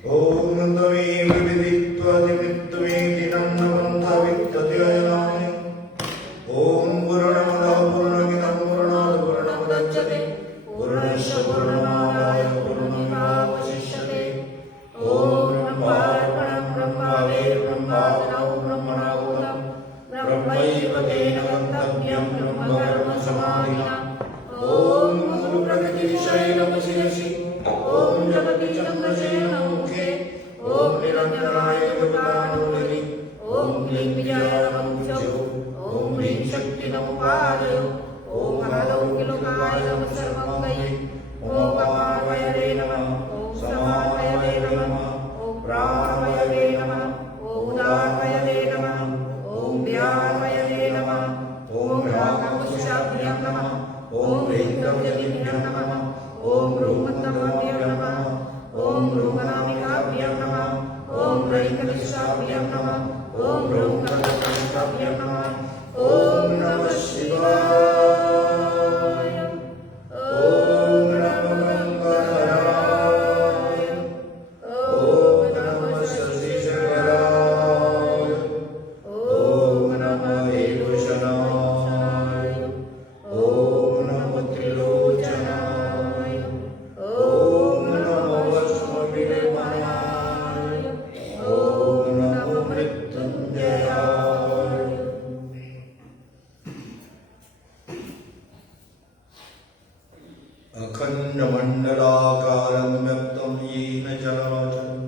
ओम तमेव विदित्वा निमित्तमेति तन्नबन्धविद्यते। ओम पूर्णमदः पूर्णमिदं पूर्णात् पूर्णमुदच्यते पूर्णस्य पूर्णमादाय पूर्णमेवावशिष्यते। ओम ब्रह्मार्पणं ब्रह्मवे ब्रह्मादौ ब्रह्मणाहुतं ब्रह्मैव तेन गन्तव्यं ब्रह्मकर्मसमाधिना। ओम गुरुप्रकृतिशैलं शिरसि ओम जगति चन्द्रशेखरं मुखे ओम निरञ्जनाय देवतानुलिनि ओम क्लीं विजयानममुख्यौ ओम ह्रीं शक्तिनमुपादयो ओम हरलौकिलोकाय नमः सर्वङ्गै ओम अपारवयवे नमः ओम समावयवे नमः ओम प्राणवयवे नमः ओम उदारवयवे नमः ओम व्यानवयवे नमः ओम रागकुशाभ्यां नमः ओम ह्रीं गौरजभ्यां नमः ओम रूपतमभ्यां नमः ओम रूपनामिकाभ्यां नमः ओम ह्रीं नमः ओम रूपकर्मभ्यां नमः ओम नमः शिवाय ओम नमः गंगाधराय ओम नमः शशिशेखराय ओम नमः हेमशनाय ओम नमः त्रिलोचनाय ओम नमः वैष्णविलेपनाय ओम नमः मृत्युंजयाय। अखण्डमण्डलाकारं व्याप्तं येन चराचरं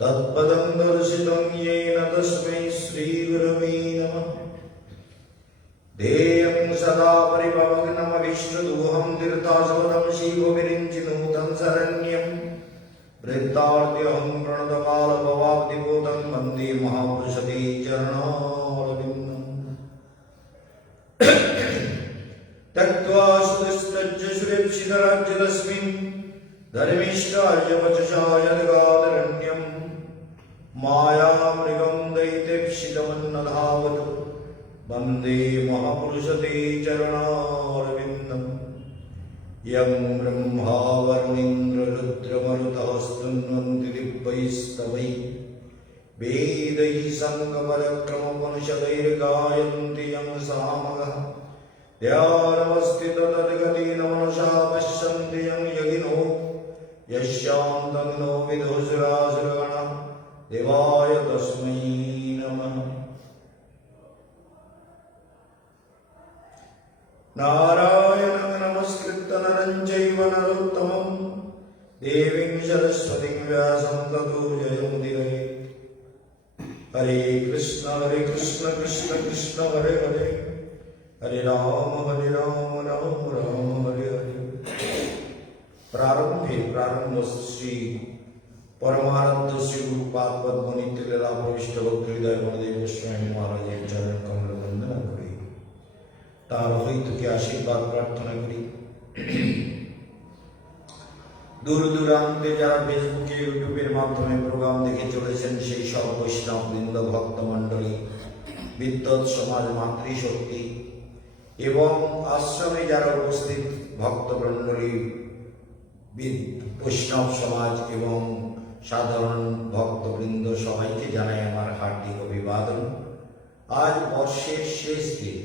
तत्पदं दर्शितं येन तस्मै श्रीगुरवे नमः। ध्येयं सदा परिभवग्नमभीष्टदोहं तीर्थास्पदं शिवविरिञ्चिनुतं शरण्यं वृत्तार्त्यहं प्रणतकालभवाब्धिभूतं वन्दे महापुरुषते चरणारविन्दम्। त्यक्त्वा सुदस्तज्ज सुरेप्सितराज्यतस्मिन् धर्मिष्ठार्यवचसा यद्गादरण्यं मायामृगं दैत्यप्सितमन्नधावतु वन्दे महापुरुषते चरणारविन्दम्। यं ब्रह्मा वरुणेन्द्ररुद्रमरुतः स्तुन्वन्ति दिव्यैस्तवैः वेदैः सङ्गपदक्रमोपनिषदैर्गायन्ति यं सामगः ध्यानवस्थिततद्गतेन मनसा पश्यन्ति यं यगिनो यस्यान्तं नो विदुषुरासुरगणा देवाय तस्मै नमः। नारायणं नमस्कृत्य नरं चैव नरोत्तमं देवीं सरस्वतीं व्यासं ततो जयमुदीरयेत्। हरे कृष्ण कृष्ण कृष्ण हरे हरे हरे राम राम राम हरे हरे। प्रारंभ श्री परमानंद श्री गुरुपाद पद्मनित्य लीला प्रविष्ट भक्तहृदय गुरुदेव स्वामी महाराज चरण कमल वंदना करी तार हृदय आशीर्वाद प्रार्थना करी। दूर दूरान्ते যারা ফেসবুকে ইউটিউবের মাধ্যমে প্রোগ্রাম দেখে চলেছেন সেই সব বৈষ্ণব বৃন্দ ভক্ত মণ্ডলী বিদ্যুৎ সমাজ মাতৃশক্তি এবং আশ্রমে যারা উপস্থিত ভক্তমণ্ডলী বৈষ্ণব সমাজ এবং সাধারণ ভক্তবৃন্দ সবাইকে জানাই আমার হার্দিক অভিবাদন। আজ বর্ষের শেষ দিন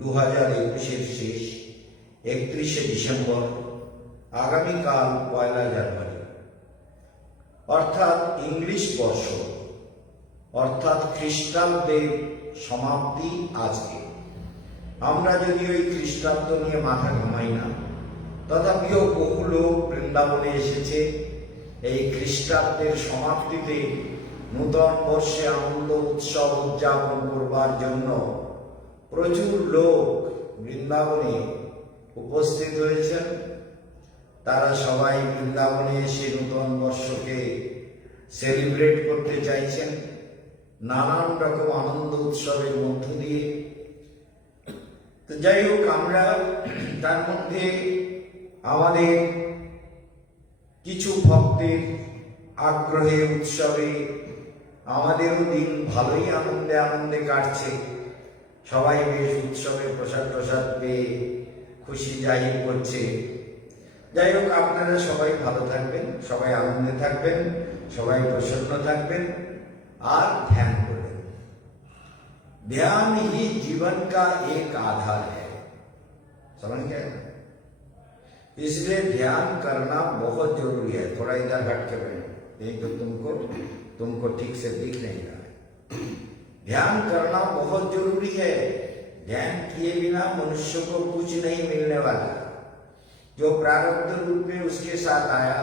2021-এর শেষ 31শে ডিসেম্বর, আগামীকাল 1 জানুয়ারি অর্থাৎ ইংলিশ বর্ষ অর্থাৎ খ্রিস্টাব্দের সমাপ্তি আজকে। আমরা যদিও এই খ্রিস্টাব্দ নিয়ে মাথা ঘামাই না, তথাপিও বহু লোক বৃন্দাবনে এসেছে এই খ্রিস্টাব্দের সমাপ্তিতে নূতন বর্ষে আনন্দ উৎসব উদযাপন করবার জন্য প্রচুর লোক বৃন্দাবনে উপস্থিত হয়েছেন। তারা সবাই বৃন্দাবনে এসে নূতন বর্ষকে সেলিব্রেট করতে চাইছেন নানান রকম আনন্দ উৎসবের মধ্য দিয়ে। তো যাই হোক, আমরা তার মধ্যে আমাদের কিছু ভক্তের আগ্রহে উৎসবে আমাদেরও দিন ভালোই আনন্দে আনন্দে কাটছে। সবাই বেশ উৎসবে প্রসাদ পেয়ে খুশি জাহির করছে। যাই হোক, আপনারা সবাই ভালো থাকবেন, সবাই আনন্দে থাকবেন, সবাই প্রসন্ন থাকবেন আর ध्यान করবেন। ध्यान ही जीवन का एक आधार है, समझ गए? इसलिए ध्यान करना बहुत जरूरी है। थोड़ा इधर हट के बैठो, नहीं तो तुमको ठीक से दिख नहीं रहा है। ध्यान करना बहुत जरूरी है। ध्यान किए बिना मनुष्य को कुछ नहीं मिलने वाला। जो प्रारब्ध रूप में उसके साथ आया,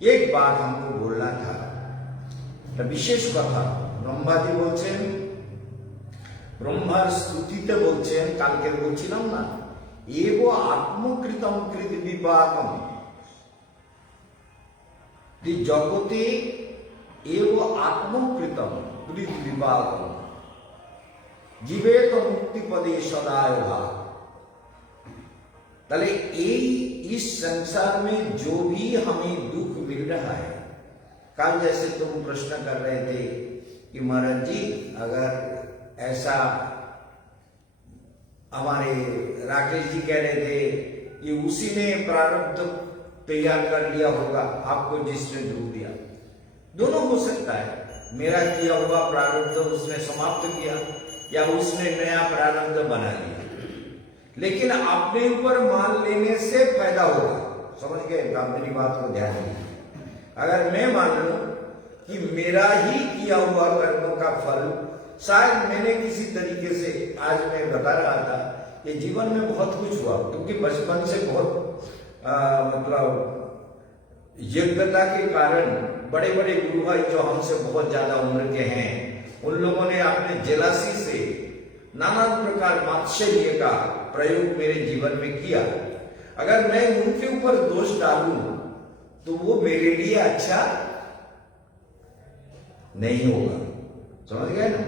एक बात हमको बोलना था, विशेष कथा ब्रह्माजी বলছেন, ব্রহ্মার স্তুতিতে বলছেন, কালকে বলছিলাম না, এব আত্মকৃতম কৃত বিপাকম, জগতে এব আত্মকৃতম কৃত বিপাকম জীবেত মুক্তিপদে সদায় ভাব। তাহলে इस संसार में जो भी हमें दुख मिल रहा है, कल जैसे तुम प्रश्न कर रहे थे कि महाराज जी अगर ऐसा, हमारे राकेश जी कह रहे थे कि उसी ने प्रारब्ध तैयार कर लिया होगा आपको जिसने दुख दिया। दोनों हो सकता है, मेरा किया हुआ प्रारब्ध उसने समाप्त किया या उसने नया प्रारब्ध बना लिया, लेकिन अपने ऊपर मान लेने से फायदा होगा। समझ गए? मेरी बात को ध्यान दीजिए। अगर मैं मान लूं कि मेरा ही किया हुआ कर्मों का फल, शायद मैंने किसी तरीके से, आज मैं बता रहा था कि जीवन में बहुत कुछ हुआ, क्योंकि बचपन से बहुत मतलब योग्यता के कारण बड़े बड़े गुरु भाई जो हमसे बहुत ज्यादा उम्र के हैं, उन लोगों ने अपने जेलासी से नाना प्रकार मात्सर्य का प्रयोग मेरे जीवन में किया। अगर मैं उनके ऊपर दोष डालूं तो वो मेरे लिए अच्छा नहीं होगा। समझ गए ना?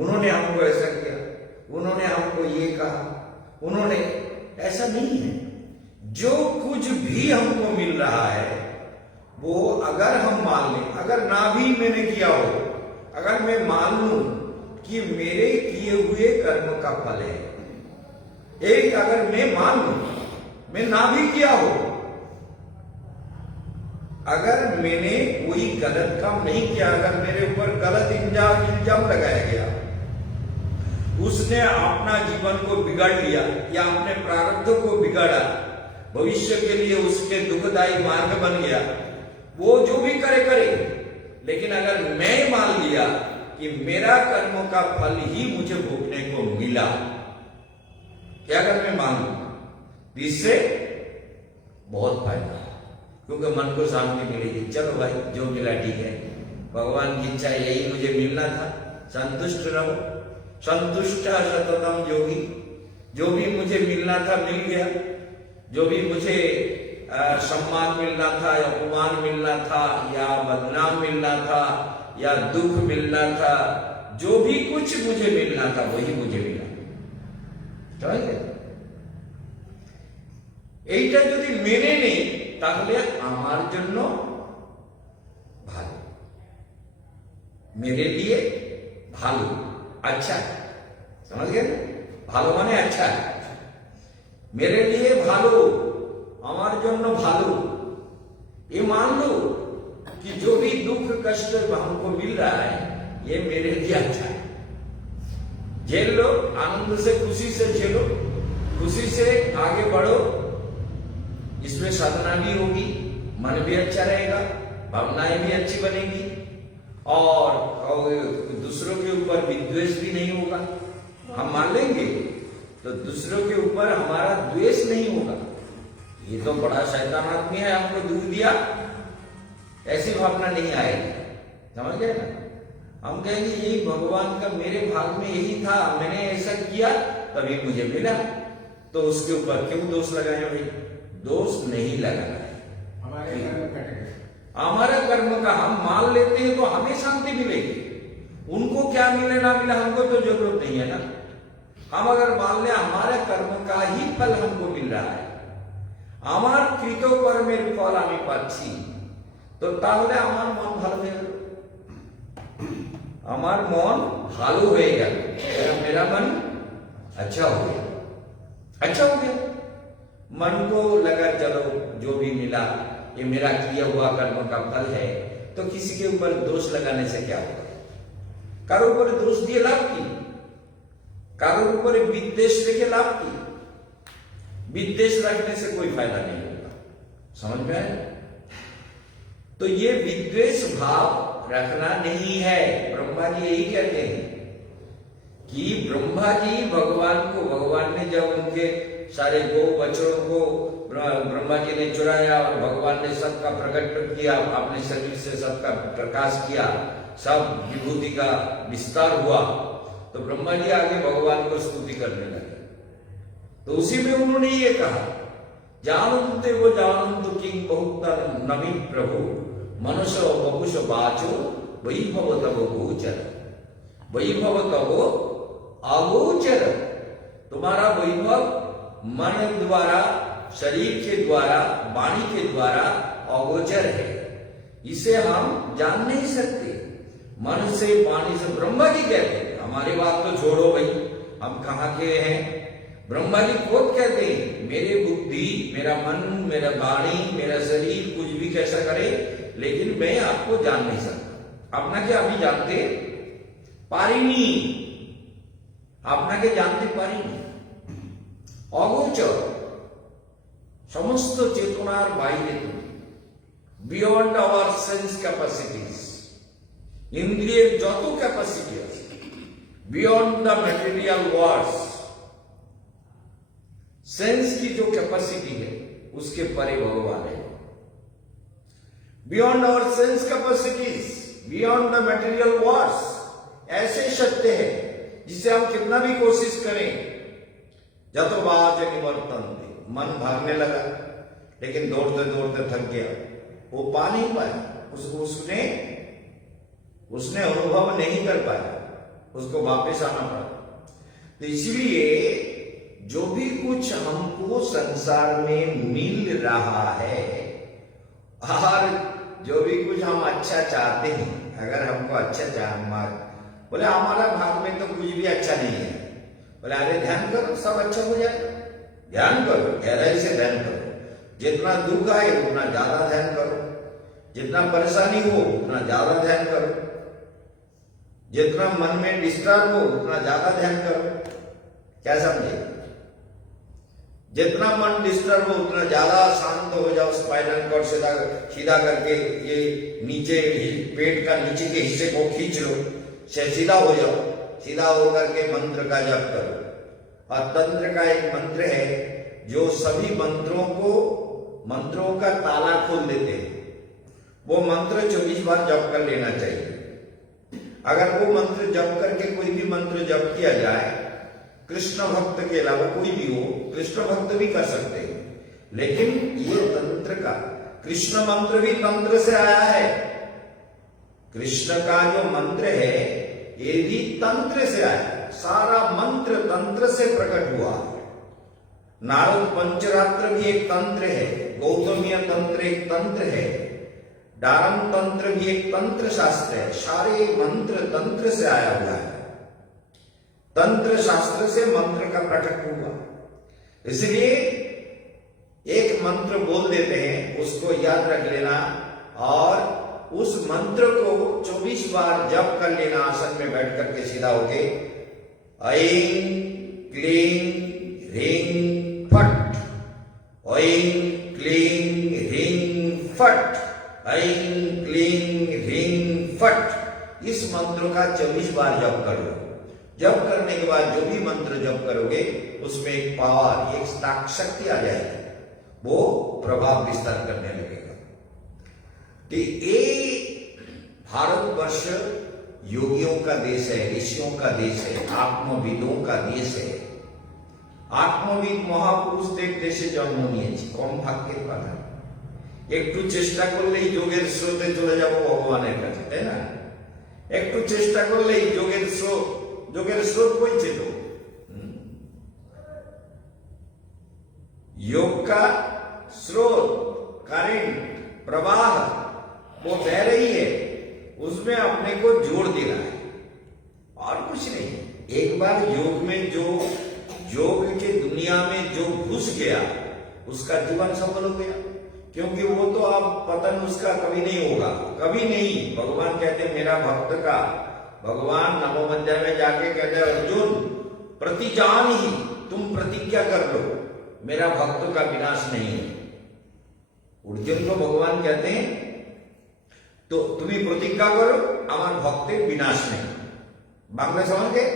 उन्होंने हमको ऐसा किया, उन्होंने हमको ये कहा, उन्होंने, ऐसा नहीं है। जो कुछ भी हमको मिल रहा है वो अगर हम मान लें, अगर ना भी मैंने किया हो, अगर मैं मान लूं कि मेरे किए हुए कर्म का फल है, एक अगर मैं मान लूं, मैं ना भी किया हो, अगर मैंने कोई गलत काम नहीं किया, अगर मेरे ऊपर गलत इल्जाम लगाया गया, उसने अपना जीवन को बिगाड़ लिया या अपने प्रारब्ध को बिगाड़ा, भविष्य के लिए उसके दुखदायी मार्ग बन गया, वो जो भी करे, लेकिन अगर मैं मान लिया कि मेरा कर्मों का फल ही मुझे भोगने को मिला, क्या अगर मैं मान लूं, इससे बहुत फायदा, क्योंकि मन को शांति मिलेगी। चलो भाई, जो मिला ठीक है, भगवान की इच्छा यही मुझे मिलना था, संतुष्ट रहो। संतुष्ट सततम योगी, जो भी मुझे मिलना था मिल गया, जो भी मुझे सम्मान मिलना था या अपमान मिलना था या बदनाम मिलना था या दुख मिलना था, जो भी कुछ मुझे मिलना था वही मुझे मिला। समझ गए? এইটা যদি মেনে নেই তাহলে আমার জন্য ভালো, मेरे लिए ভালো, अच्छा। समझ गए? ভালো মানে अच्छा, मेरे लिए ভালো, আমার জন্য ভালো। ये मान लो कि जो भी दुख कष्ट हमको मिल रहा है ये मेरे लिए अच्छा है। झेल लो, आनंद से खुशी से झेलो, खुशी से आगे बढ़ो। इसमें साधना भी होगी, मन भी अच्छा रहेगा, भावनाएं भी अच्छी बनेगी और दूसरों के ऊपर विद्वेष भी नहीं होगा। हम मान लेंगे तो दूसरों के ऊपर हमारा द्वेष नहीं होगा। ये तो बड़ा शैतान आदमी है, हमको दुख दिया, ऐसी भावना नहीं आएगी। समझ गए ना? हम कहेंगे यही भगवान का मेरे भाग में यही था, मैंने ऐसा किया तभी मुझे मिला, तो उसके ऊपर क्यों दोष लगाए भाई? दोष नहीं लगाना है। हमारा कर्म का हम मान लेते हैं तो हमें शांति मिलेगी। उनको क्या मिले ना मिले हमको तो जरूरत नहीं है ना। हम अगर मान ले हमारे कर्म का ही फल हमको मिल रहा है, আমার কৃতকর্মের ফল আমি পাচ্ছি, তো তাহলে আমার মন ভালো হয়ে গেল, আমার মন ভালো হয়ে গেল, मेरा मन अच्छा हो गया, अच्छा हो गया। मन को लगा चलो जो भी मिला ये मेरा किया हुआ कर्म का फल है, तो किसी के ऊपर दोष लगाने से क्या होगा? कारो ऊपर दोष दिए लाभ की, कारो ऊपर विद्वेष लेके लाभ की। विद्वेष रखने से कोई फायदा नहीं होगा, समझ में आया? तो ये विद्वेष भाव रखना नहीं है। ब्रह्मा जी यही कहते हैं कि ब्रह्मा जी भगवान ने जब उनके सारे गौ बच्चों को ब्रह्मा जी ने चुराया और भगवान ने सबका प्रकट किया, अपने शरीर से सबका प्रकाश किया, सब विभूति का विस्तार हुआ, तो ब्रह्मा जी आगे भगवान को स्तुति करने लगे। तो उसी में उन्होंने ये कहा, जानन्ते वो जानन्तु किं बहुत नमी प्रभु मनुष्य वपुष बाचो वैभव तब गोचर, वैभव तब अगोचर। तुम्हारा वैभव मन द्वारा, शरीर के द्वारा, वाणी के द्वारा अगोचर है, इसे हम जान नहीं सकते। मन से, वाणी से, ब्रह्मा जी कहते हैं, हमारी बात तो छोड़ो भाई, हम कहाँ के हैं। ब्रह्मा जी खुद कहते हैं, मेरी बुद्धि, मेरा मन, मेरा वाणी, मेरा शरीर कुछ भी कैसा करे, लेकिन मैं आपको जान नहीं सकता। अपना क्या अभी जानते पारिनी, अपना के जानते पारिनी। অগোচর, সমস্ত চেতনার বাইরে তুমি, বিয়ন্ড আওয়ার সেন্স ক্যাপাসিটিস। ইন্দ্রিয়ের যত ক্যাপাসিটি আছে, beyond the material words, sense की जो कैपेसिटी है उसके परे भगवान है। Beyond our sense capacities, beyond the material words, ऐसे सत्य है जिसे हम कितना भी कोशिश करें, जतोबाज निवर्तन, मन भागने लगा लेकिन दौड़ते दौड़ते थक गया, वो पा नहीं पाया, उसको उसने अनुभव नहीं कर पाया, उसको वापस आना पड़ा। तो इसलिए जो भी कुछ हमको संसार में मिल रहा है और जो भी कुछ हम अच्छा चाहते हैं, अगर हमको अच्छा बोले हमारा भाग में तो कुछ भी अच्छा नहीं है, बोले अरे ध्यान करो सब अच्छा हो जाएगा, ध्यान करो, गहराई से ध्यान करो, जितना दुख आए उतना ज्यादा ध्यान करो, जितना परेशानी हो उतना ज्यादा ध्यान करो, जितना मन में डिस्टर्ब हो उतना ज्यादा ध्यान करो। क्या समझे? जितना मन डिस्टर्ब हो उतना ज्यादा शांत हो जाओ, स्पाइनल कॉर्ड सीधा करके ये नीचे पेट का नीचे के हिस्से को खींच लो, सीधा हो जाओ, सीधा होकर के मंत्र का जप करो। और तंत्र का एक मंत्र है जो सभी मंत्रों का ताला खोल देते हैं, वो मंत्र 24 बार जप कर लेना चाहिए। अगर वो मंत्र जप करके कोई भी मंत्र जप किया जाए, कृष्ण भक्त के अलावा कोई भी हो, कृष्ण भक्त भी कर सकते हैं, लेकिन ये तंत्र का, कृष्ण मंत्र भी तंत्र से आया है, कृष्ण का जो मंत्र है ये भी तंत्र से आया, सारा मंत्र तंत्र से प्रकट हुआ। नारद पंचरात्र भी एक तंत्र है, गौतमीय तंत्र एक तंत्र है, डारम तंत्र भी एक तंत्र शास्त्र है, सारे मंत्र तंत्र से आया हुआ है, तंत्र शास्त्र से मंत्र का प्रकट हुआ। इसलिए एक मंत्र बोल देते हैं, उसको याद रख लेना और उस मंत्र को 24 बार जप कर लेना, आसन में बैठ करके सीधा होके, ऐं क्लीं ह्रीं फट, ऐं क्लीं ह्रीं फट, ऐं क्लीं ह्रीं फट, इस मंत्र का 24 बार जप कर लो। जप करने के बाद जो भी मंत्र जप करोगे उसमें एक पावर, एक शक्ति आ जाएगी, वो प्रभाव विस्तार करने लगेगा। तो ये भारतवर्ष योगियों का देश है, ऋषियों का देश है, आत्मविदों का देश है। आत्मविद महापुरुष देशे जन्म নিয়েছে, কম ভাগ্যের কথা। একটু চেষ্টা করলেই যোগের স্রোতে চলে যাব ভগবানের কাছে, তাই না? একটু চেষ্টা করলেই যোগের স্রোত বইছে তো। योग का स्रोत, करंट, प्रवाह वो बह रही है, उसमें अपने को जोड़ देना है और कुछ नहीं। एक बार योग में जो योग के दुनिया में जो घुस गया उसका जीवन सफल हो गया। क्योंकि वो तो अब पतन उसका कभी नहीं होगा, कभी नहीं। भगवान कहते हैं मेरा भक्त का, भगवान नवम अध्याय में जाके कहते हैं अर्जुन प्रतिजान ही, तुम प्रतिज्ञा कर लो मेरा भक्त का विनाश नहीं है। अर्जुन को भगवान कहते हैं तो तुम्हें प्रतिज्ञा करो আমার ভক্তের বিনাশ নেই। बांग्ला समझ गए?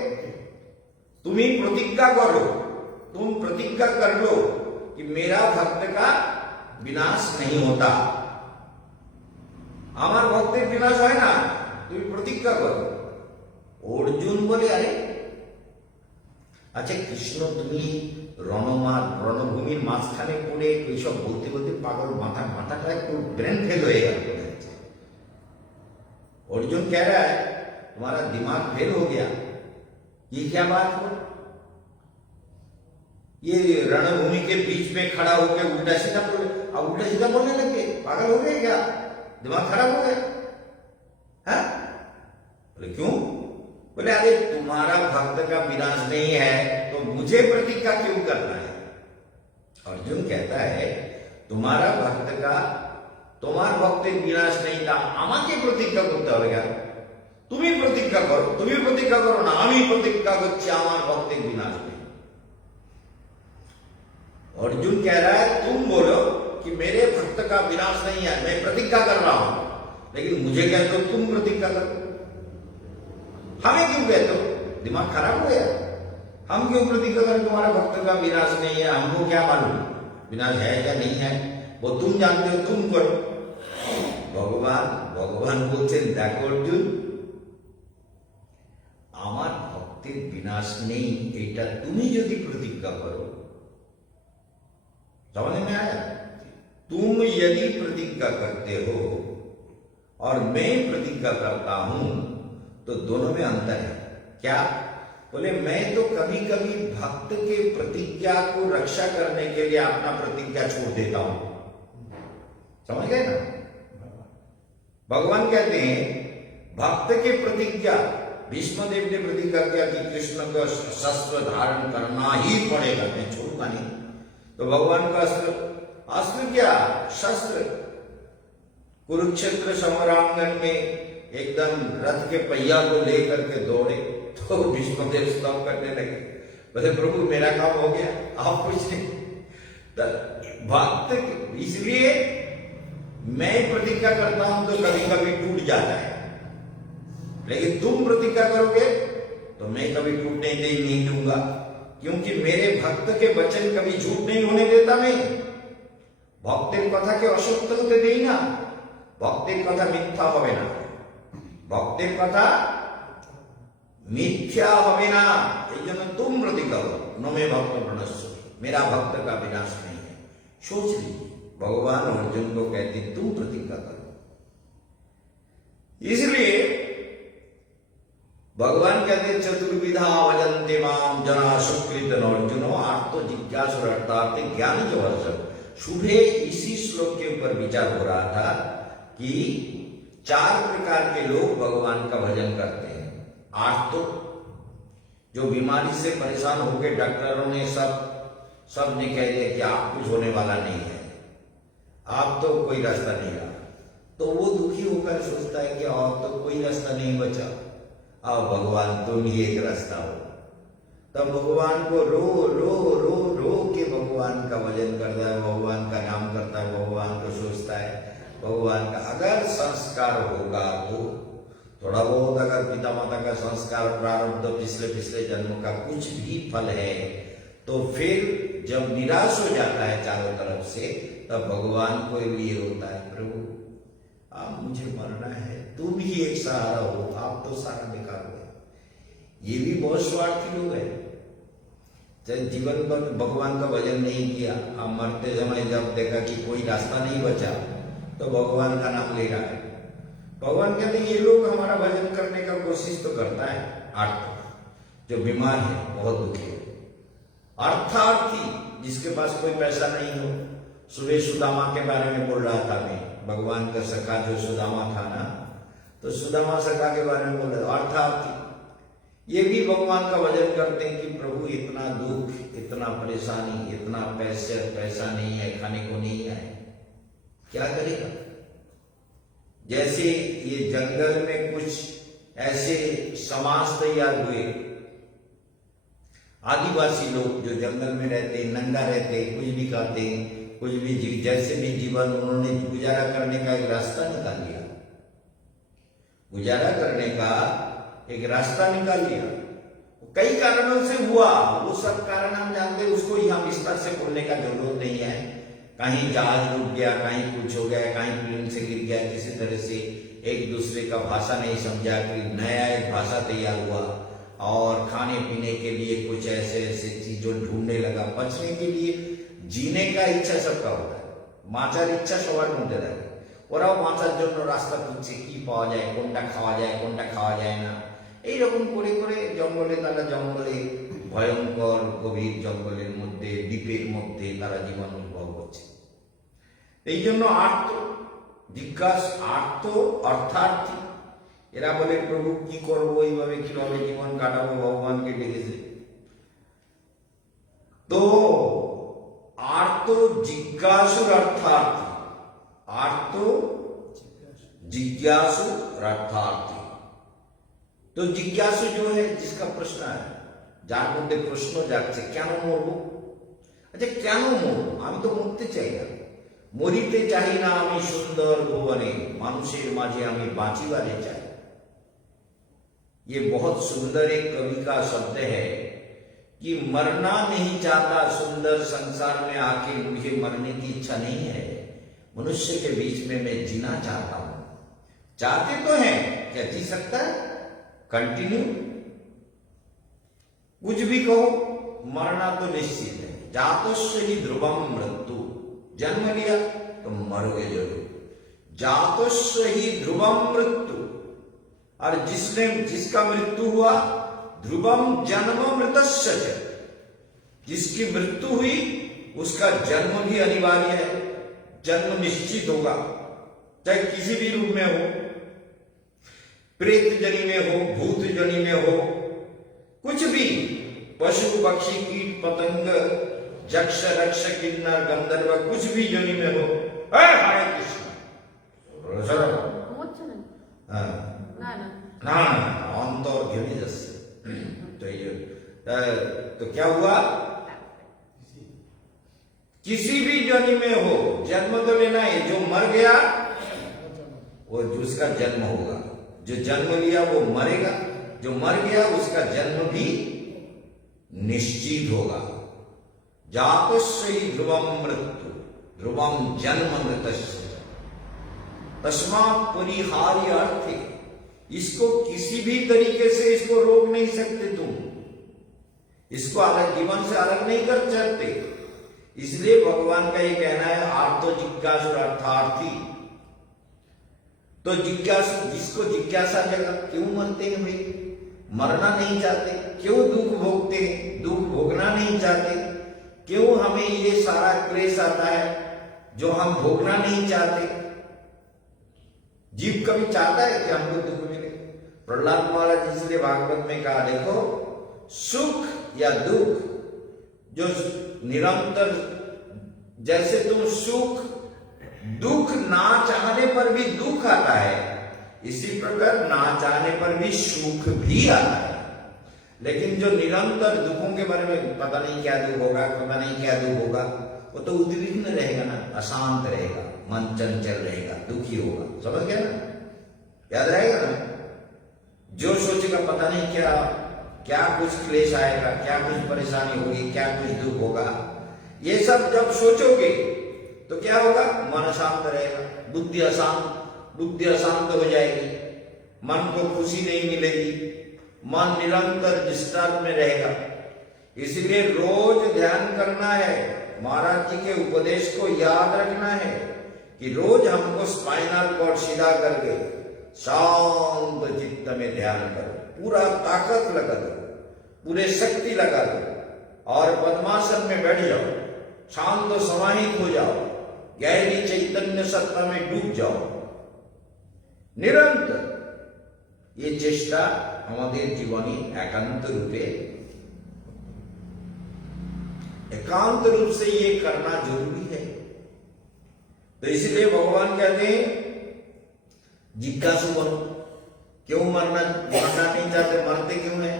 तुम्हें प्रतिज्ञा करो, तुम प्रतिज्ञा कर लो कि मेरा भक्त का विनाश नहीं होता। আমার ভক্তের বিনাশ হয় না, তুমি প্রতিজ্ঞা করো। অর্জুন বলে আরে আচ্ছা কৃষ্ণ তুমি রণভূমির মাঝখানে পড়ে এইসব বলতে বলতে পাগল, মাথাটা একটু ब्रेन फेल হয়ে গেল। अर्जुन कह रहा है तुम्हारा दिमाग फेल हो गया, ये क्या बात हो? ये रणभूमि के बीच में खड़ा होकर उल्टा सीधा बोले, अब उल्टा सीधा बोलने लगे, पागल हो गए क्या? दिमाग खराब हो गया? हाँ? बोले क्यों? बोले अरे तुम्हारा भक्त का विनाश नहीं है तो मुझे प्रतिज्ञा क्यों करना है? अर्जुन कहता है तुम्हारा भक्त का, তোমার ভক্তের বিনাশ নেই তা আমাকে প্রতিজ্ঞা করতে হবে কেন? তুমি প্রতিজ্ঞা করো, তুমি প্রতিজ্ঞা করো না, আমি প্রতিজ্ঞা করছি আমার ভক্তের বিনাশ নেই। अर्जुन कह रहा है तुम बोलो कि मेरे भक्त का विनाश नहीं है, मैं प्रतिज्ञा कर रहा हूं, लेकिन मुझे कहते हो तुम प्रतिज्ञा करो। हमें क्यों कहते हो? दिमाग खराब हो गया? हम क्यों प्रतिज्ञा करें तुम्हारा भक्त का विनाश नहीं है? हमको क्या मालूम विनाश है या नहीं है? वो तुम जानते हो, तुम करो। ভগবান বলছেন দেখো অর্জুন, আমার ভক্তের বিনাশ নেই এটা তুমি যদি প্রতিজ্ঞা করো, समझ में आया? तुम यदि प्रतिज्ञा करते हो और मैं प्रतिज्ञा करता हूं तो दोनों में अंतर है। क्या? बोले मैं तो कभी कभी भक्त के प्रतिज्ञा को रक्षा करने के लिए अपना प्रतिज्ञा छोड़ देता हूं। समझ गए ना? भगवान कहते हैं भक्त के प्रतिज्ञा, भीष्मदेव ने प्रतिज्ञा किया कि कृष्ण का शस्त्र धारण करना ही पड़ेगा, मैं छोड़ूंगा नहीं। तो भगवान का अस्त्र क्या? शस्त्र। कुरुक्षेत्र संग्रामगण में एकदम रथ के पहिया को लेकर के दौड़े तो भीष्मदेव स्टॉप करने लगे, बोले प्रभु मेरा काम हो गया, आप कुछ नहीं। भक्त इसलिए मैं प्रतिज्ञा करता हूं तो कभी कभी टूट जाता है, लेकिन तुम प्रतिज्ञा करोगे तो मैं कभी टूटने नहीं दूंगा, क्योंकि मेरे भक्त के वचन कभी झूठ नहीं होने देता। मैं भक्तेर कथा के असत्य होते देई ना, भक्तेर कथा मिथ्या होबे ना, भक्तेर कथा मिथ्या होबे ना। एजন্য तुम प्रतिज्ञा करो न मे भक्त प्रणश्य, मेरा भक्त का विनाश नहीं है। सोच लीजिए, भगवान अर्जुन को कहते तुम प्रतिज्ञा करो। इसलिए भगवान कहते चतुर्विधा भजन्ते माम जना सुकृत अर्जुनो आर्तो जिज्ञासुरर्थार्थे ज्ञान जवर्षक। सुबह इसी श्लोक के ऊपर विचार हो रहा था कि 4 प्रकार के लोग भगवान का भजन करते हैं। आर्तो, जो बीमारी से परेशान होकर डॉक्टरों ने सब ने कह दिया कि आप कुछ होने वाला नहीं है, आप तो कोई रास्ता नहीं रहा, तो वो दुखी होकर सोचता है कि और तो कोई रास्ता नहीं बचा, अब भगवान तुम ही एक रास्ता हो। तब भगवान को रो रो रो रो के भगवान का भजन करता है, भगवान का नाम करता है, भगवान को सोचता है। भगवान का अगर संस्कार होगा तो थोड़ा बहुत, अगर पिता माता का संस्कार प्रारब्ध पिछले जन्म का कुछ भी फल है, तो फिर जब निराश हो जाता है चारों तरफ से, तब भगवान को लिए रोता है, प्रभु आप मुझे मरना है, तुम ही एक सहारा हो, आप तो सारा बेकार हो। ये भी बहुत स्वार्थी लोग हैं, जब जीवन भर भगवान का भजन नहीं किया, अब मरते समय जब देखा कि कोई रास्ता नहीं बचा तो भगवान का नाम ले रहा है। भगवान कहते हैं ये लोग हमारा भजन करने का कोशिश तो करता है, आर्थ जो बीमार है, बहुत दुखी है, अर्थार्थी जिसके पास कोई पैसा नहीं हो। सुबह सुदामा के बारे में बोल रहा था मैं, भगवान का सखा जो सुदामा था ना, तो सुदामा सखा के बारे में बोल रहा, अर्थार्थी ये भी भगवान का भजन करते हैं कि प्रभु इतना दुख, इतना परेशानी, इतना पैसा नहीं है, खाने को नहीं है, क्या करेगा? जैसे ये जंगल में कुछ ऐसे समाज तैयार हुए, आदिवासी लोग जो जंगल में रहते, नंगा रहते, कुछ भी खाते, कुछ भी जैसे भी जीवन, उन्होंने गुजारा करने का एक रास्ता निकाल लिया। गुजारा करने का एक रास्ता निकाल लिया। कई कारणों से हुआ, वो सब कारण हम जानते हैं, उसको यहाँ विस्तार से बोलने का जरूरत नहीं है। कहीं जहाज डूब गया, कहीं कुछ हो गया, कहीं प्लेन से गिर गया, किसी तरह से एक दूसरे का भाषा नहीं समझा, कि नया एक भाषा तैयार हुआ और खाने पीने के लिए कुछ ऐसे ऐसे चीजों ढूंढने लगा, बचने के लिए, जीने का इच्छा सबका होता है, বাঁচার ইচ্ছা সবার মধ্যে থাকে। ওরাও বাঁচার জন্য রাস্তা খুঁজছে, কি পাওয়া যায়, কোনটা খাওয়া যায়, কোনটা খাওয়া যায় না, এইরকম করে করে জঙ্গলে, তারা জঙ্গলে, ভয়ঙ্কর গভীর জঙ্গলের মধ্যে, দ্বীপের মধ্যে তারা জীবন অনুভব করছে। এই জন্য আর্ত অর্থার্থী, এরা বলে প্রভু কি করবো, এইভাবে কিভাবে জীবন কাটাবো, ভগবানকে ডেকেছে। তো आर्त जिज्ञासु अर्थार्थी, आर्त जिज्ञासु अर्थार्थी। तो जिज्ञासु जो है, जिसका प्रश्न है, যার মধ্যে প্রশ্ন যাচ্ছে, কেন মরবো? আচ্ছা, কেন মরবো? আমি তো মরতে চাই না, মরিতে চাই না আমি সুন্দর ভুবনে, মানুষের মাঝে আমি বাঁচিবারে চাই। ये बहुत सुंदर एक कवि का शब्द है कि मरना नहीं चाहता सुंदर संसार में आके, मुझे मरने की इच्छा नहीं है, मनुष्य के बीच में मैं जीना चाहता हूं। चाहते तो हैं, क्या जी सकता है? कंटिन्यू कुछ भी कहो, मरना तो निश्चित है। जातस्य ही ध्रुवम मृत्यु, जन्म लिया तो मरोगे जरूर। जातस्य ही ध्रुवम मृत्यु, और जिसका मृत्यु हुआ, ध्रुवम जन्म मृतस्य, जिसकी मृत्यु हुई उसका जन्म भी अनिवार्य है, जन्म निश्चित होगा, चाहे किसी भी रूप में हो, प्रेत जनी में हो, भूत जनी में हो, कुछ भी, पशु पक्षी कीट पतंग जक्ष रक्ष किन्नर गंधर्व, कुछ भी जनी में हो। हरे कृष्ण ना अंतर घेरे जैसे। तो क्या हुआ? किसी भी जन्म में हो, जन्म तो लेना है। जो मर गया वो जिसका जन्म होगा, जो जन्म लिया वो मरेगा, जो मर गया उसका जन्म भी निश्चित होगा। जातस्य ही ध्रुवम मृत्यु, ध्रुवम जन्म मृतस्य, तस्मात् परिहार्य अर्थे, इसको किसी भी तरीके से इसको रोक नहीं सकते तुम, इसको अलग जीवन से अलग नहीं कर सकते। इसलिए भगवान का ये कहना है, आर्तो जिज्ञासु अर्थार्थी। तो जिज्ञासु, जिसको जिज्ञासा जगा, क्यों मरते हैं भाई? मरना नहीं चाहते, क्यों दुख भोगते हैं? दुख भोगना नहीं चाहते, क्यों हमें ये सारा क्लेश आता है जो हम भोगना नहीं चाहते? जीव कभी चाहता है कि हमको दुख मिले? प्रहलाद महाराज इसलिए भागवत में कहा, देखो सुख या दुख जो निरंतर, जैसे तुम सुख दुख ना चाहने पर भी दुख आता है, इसी प्रकार ना चाहने पर भी सुख भी आता है। लेकिन जो निरंतर दुखों के बारे में पता नहीं क्या दुख होगा, पता नहीं क्या दुख होगा, वो तो उद्विग्न रहेगा ना, अशांत रहेगा, मन चंचल रहेगा, दुखी होगा। समझ गया ना? याद रहेगा ना? जो सोचेगा पता नहीं क्या क्या कुछ क्लेश आएगा, क्या कुछ परेशानी होगी, क्या कुछ दुख होगा, ये सब जब सोचोगे तो क्या होगा? मन अशांत रहेगा, बुद्धि अशांत हो जाएगी, मन को खुशी नहीं मिलेगी, मन निरंतर डिस्टर्ब में रहेगा। इसलिए रोज ध्यान करना है, महाराज जी के उपदेश को याद रखना है कि रोज हमको स्पाइनल कॉर्ड सीधा करके शांत चित्त में ध्यान करो, पूरा ताकत लगा दो, पूरे शक्ति लगा दो, और पद्मासन में बैठ जाओ, शांत समाहित हो जाओ, गहरी चैतन्य सत्ता में डूब जाओ। निरंतर ये चेष्टा हमारे जीवनी एकांत रूप से ये करना जरूरी है। तो तो इसलिए भगवान कहते हैं जिज्ञासु बनो। क्यों मरना नहीं चाहते? मरते क्यों है?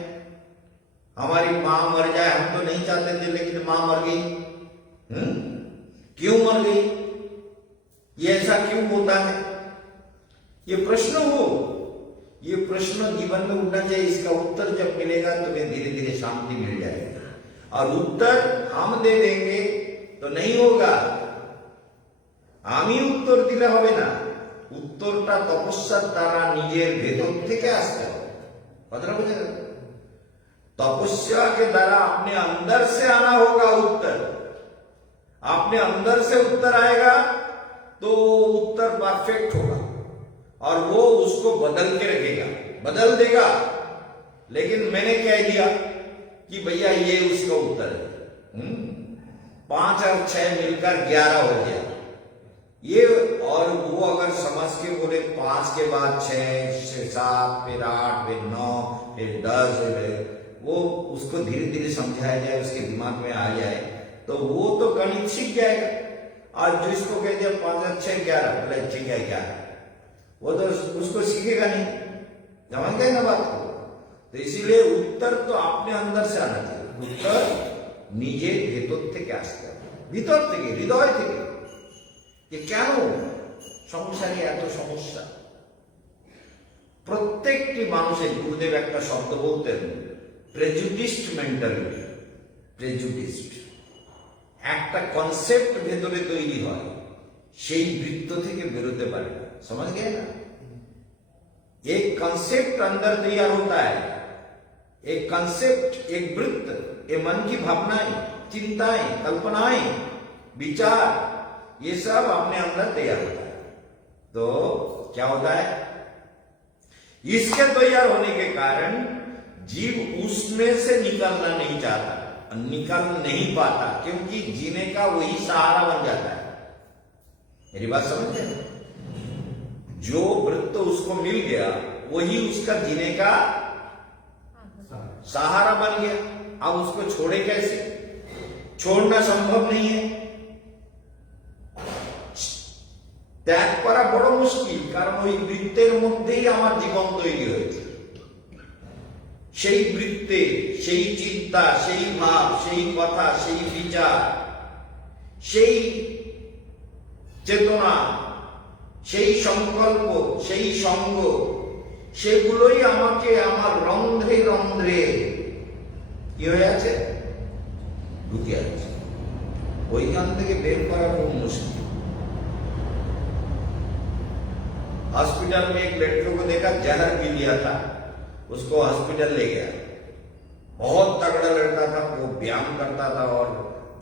हमारी मां मर जाए हम तो नहीं चाहते थे, लेकिन मां मर गई। क्यों मर गई? ये ऐसा क्यों होता है? ये प्रश्न जीवन में उठना चाहिए। इसका उत्तर जब मिलेगा तो फिर धीरे धीरे शांति मिल जाएगी। और उत्तर हम दे देंगे तो नहीं होगा, আমি উত্তর দিলে হবে না। উত্তরটা তপস্যার দ্বারা নিজের ভেতর থেকে আসতে হবে। কথাটা বুঝে গেল? तपस्या के द्वारा अपने अंदर से आना होगा उत्तर। अपने अंदर से उत्तर आएगा तो उत्तर परफेक्ट होगा और वो उसको बदल के रखेगा, बदल देगा। लेकिन मैंने कह दिया कि भैया ये उसका उत्तर है, 5 और 6 मिलकर 11 हो गया ये। और वो अगर समझ के बोले 5 के बाद 6, 7, फिर 8, फिर 9, फिर 10, वो उसको धीरे धीरे समझाया जाए, उसके दिमाग में आ जाए तो वो तो गणित सीख जाएगा। आज जो इसको कह दिया 5 और 6 11, बोले 6 क्या 11, वो तो उसको सीखेगा नहीं। समझ गए ना बात को? तो इसीलिए उत्तर तो अपने अंदर से आना चाहिए। उत्तर নিজে ভেতর থেকে আসতে হবে, ভিতর থেকে, হৃদয় থেকে। যে কেন সংসারে এত সমস্যা? প্রত্যেকটি মানুষের, গুরুদেব একটা শব্দ বলতেন, প্রেজুডিসড মেন্টালিটি। প্রেজুডিসড একটা কনসেপ্ট ভেতরে তৈরি হয়, সেই বৃত্ত থেকে বেরোতে পারে না। समझ गए ना? एक कंसेप्ट अंदर तैयार होता है, एक कंसेप्ट, एक वृत्त, ये मन की भावनाएं, चिंताएं, कल्पनाएं, विचार, ये सब अपने अंदर तैयार होता है। तो क्या होता है? इसके तैयार होने के कारण जीव उसमें से निकलना नहीं चाहता, निकल नहीं पाता, क्योंकि जीने का वही सहारा बन जाता है। मेरी बात समझ रहे हैं? जो वृत्त उसको मिल गया वही उसका जीने का सहारा बन गया। अब उसको छोड़े कैसे? छोड़ना संभव नहीं है। ত্যাগ করা বড় মুশকিল, কারণ ওই বৃত্তের মধ্যেই আমার জীবন তৈরি হয়েছে। সেই বৃত্তে, সেই চিন্তা, সেই ভাব, সেই কথা, সেই বিচার, সেই চেতনা, সেই সংকল্প, সেই সঙ্গ, সেগুলোই আমাকে আমার রন্ধ্রে রন্ধ্রে কি হয়ে আছে? ঢুকে আছে। ওইখান থেকে বের করা খুব মুশকিল। हॉस्पिटल में एक लड़के को देखा, जहर पी लिया था, उसको हॉस्पिटल ले गया। बहुत तगड़ा लड़का था, वो व्यायाम करता था और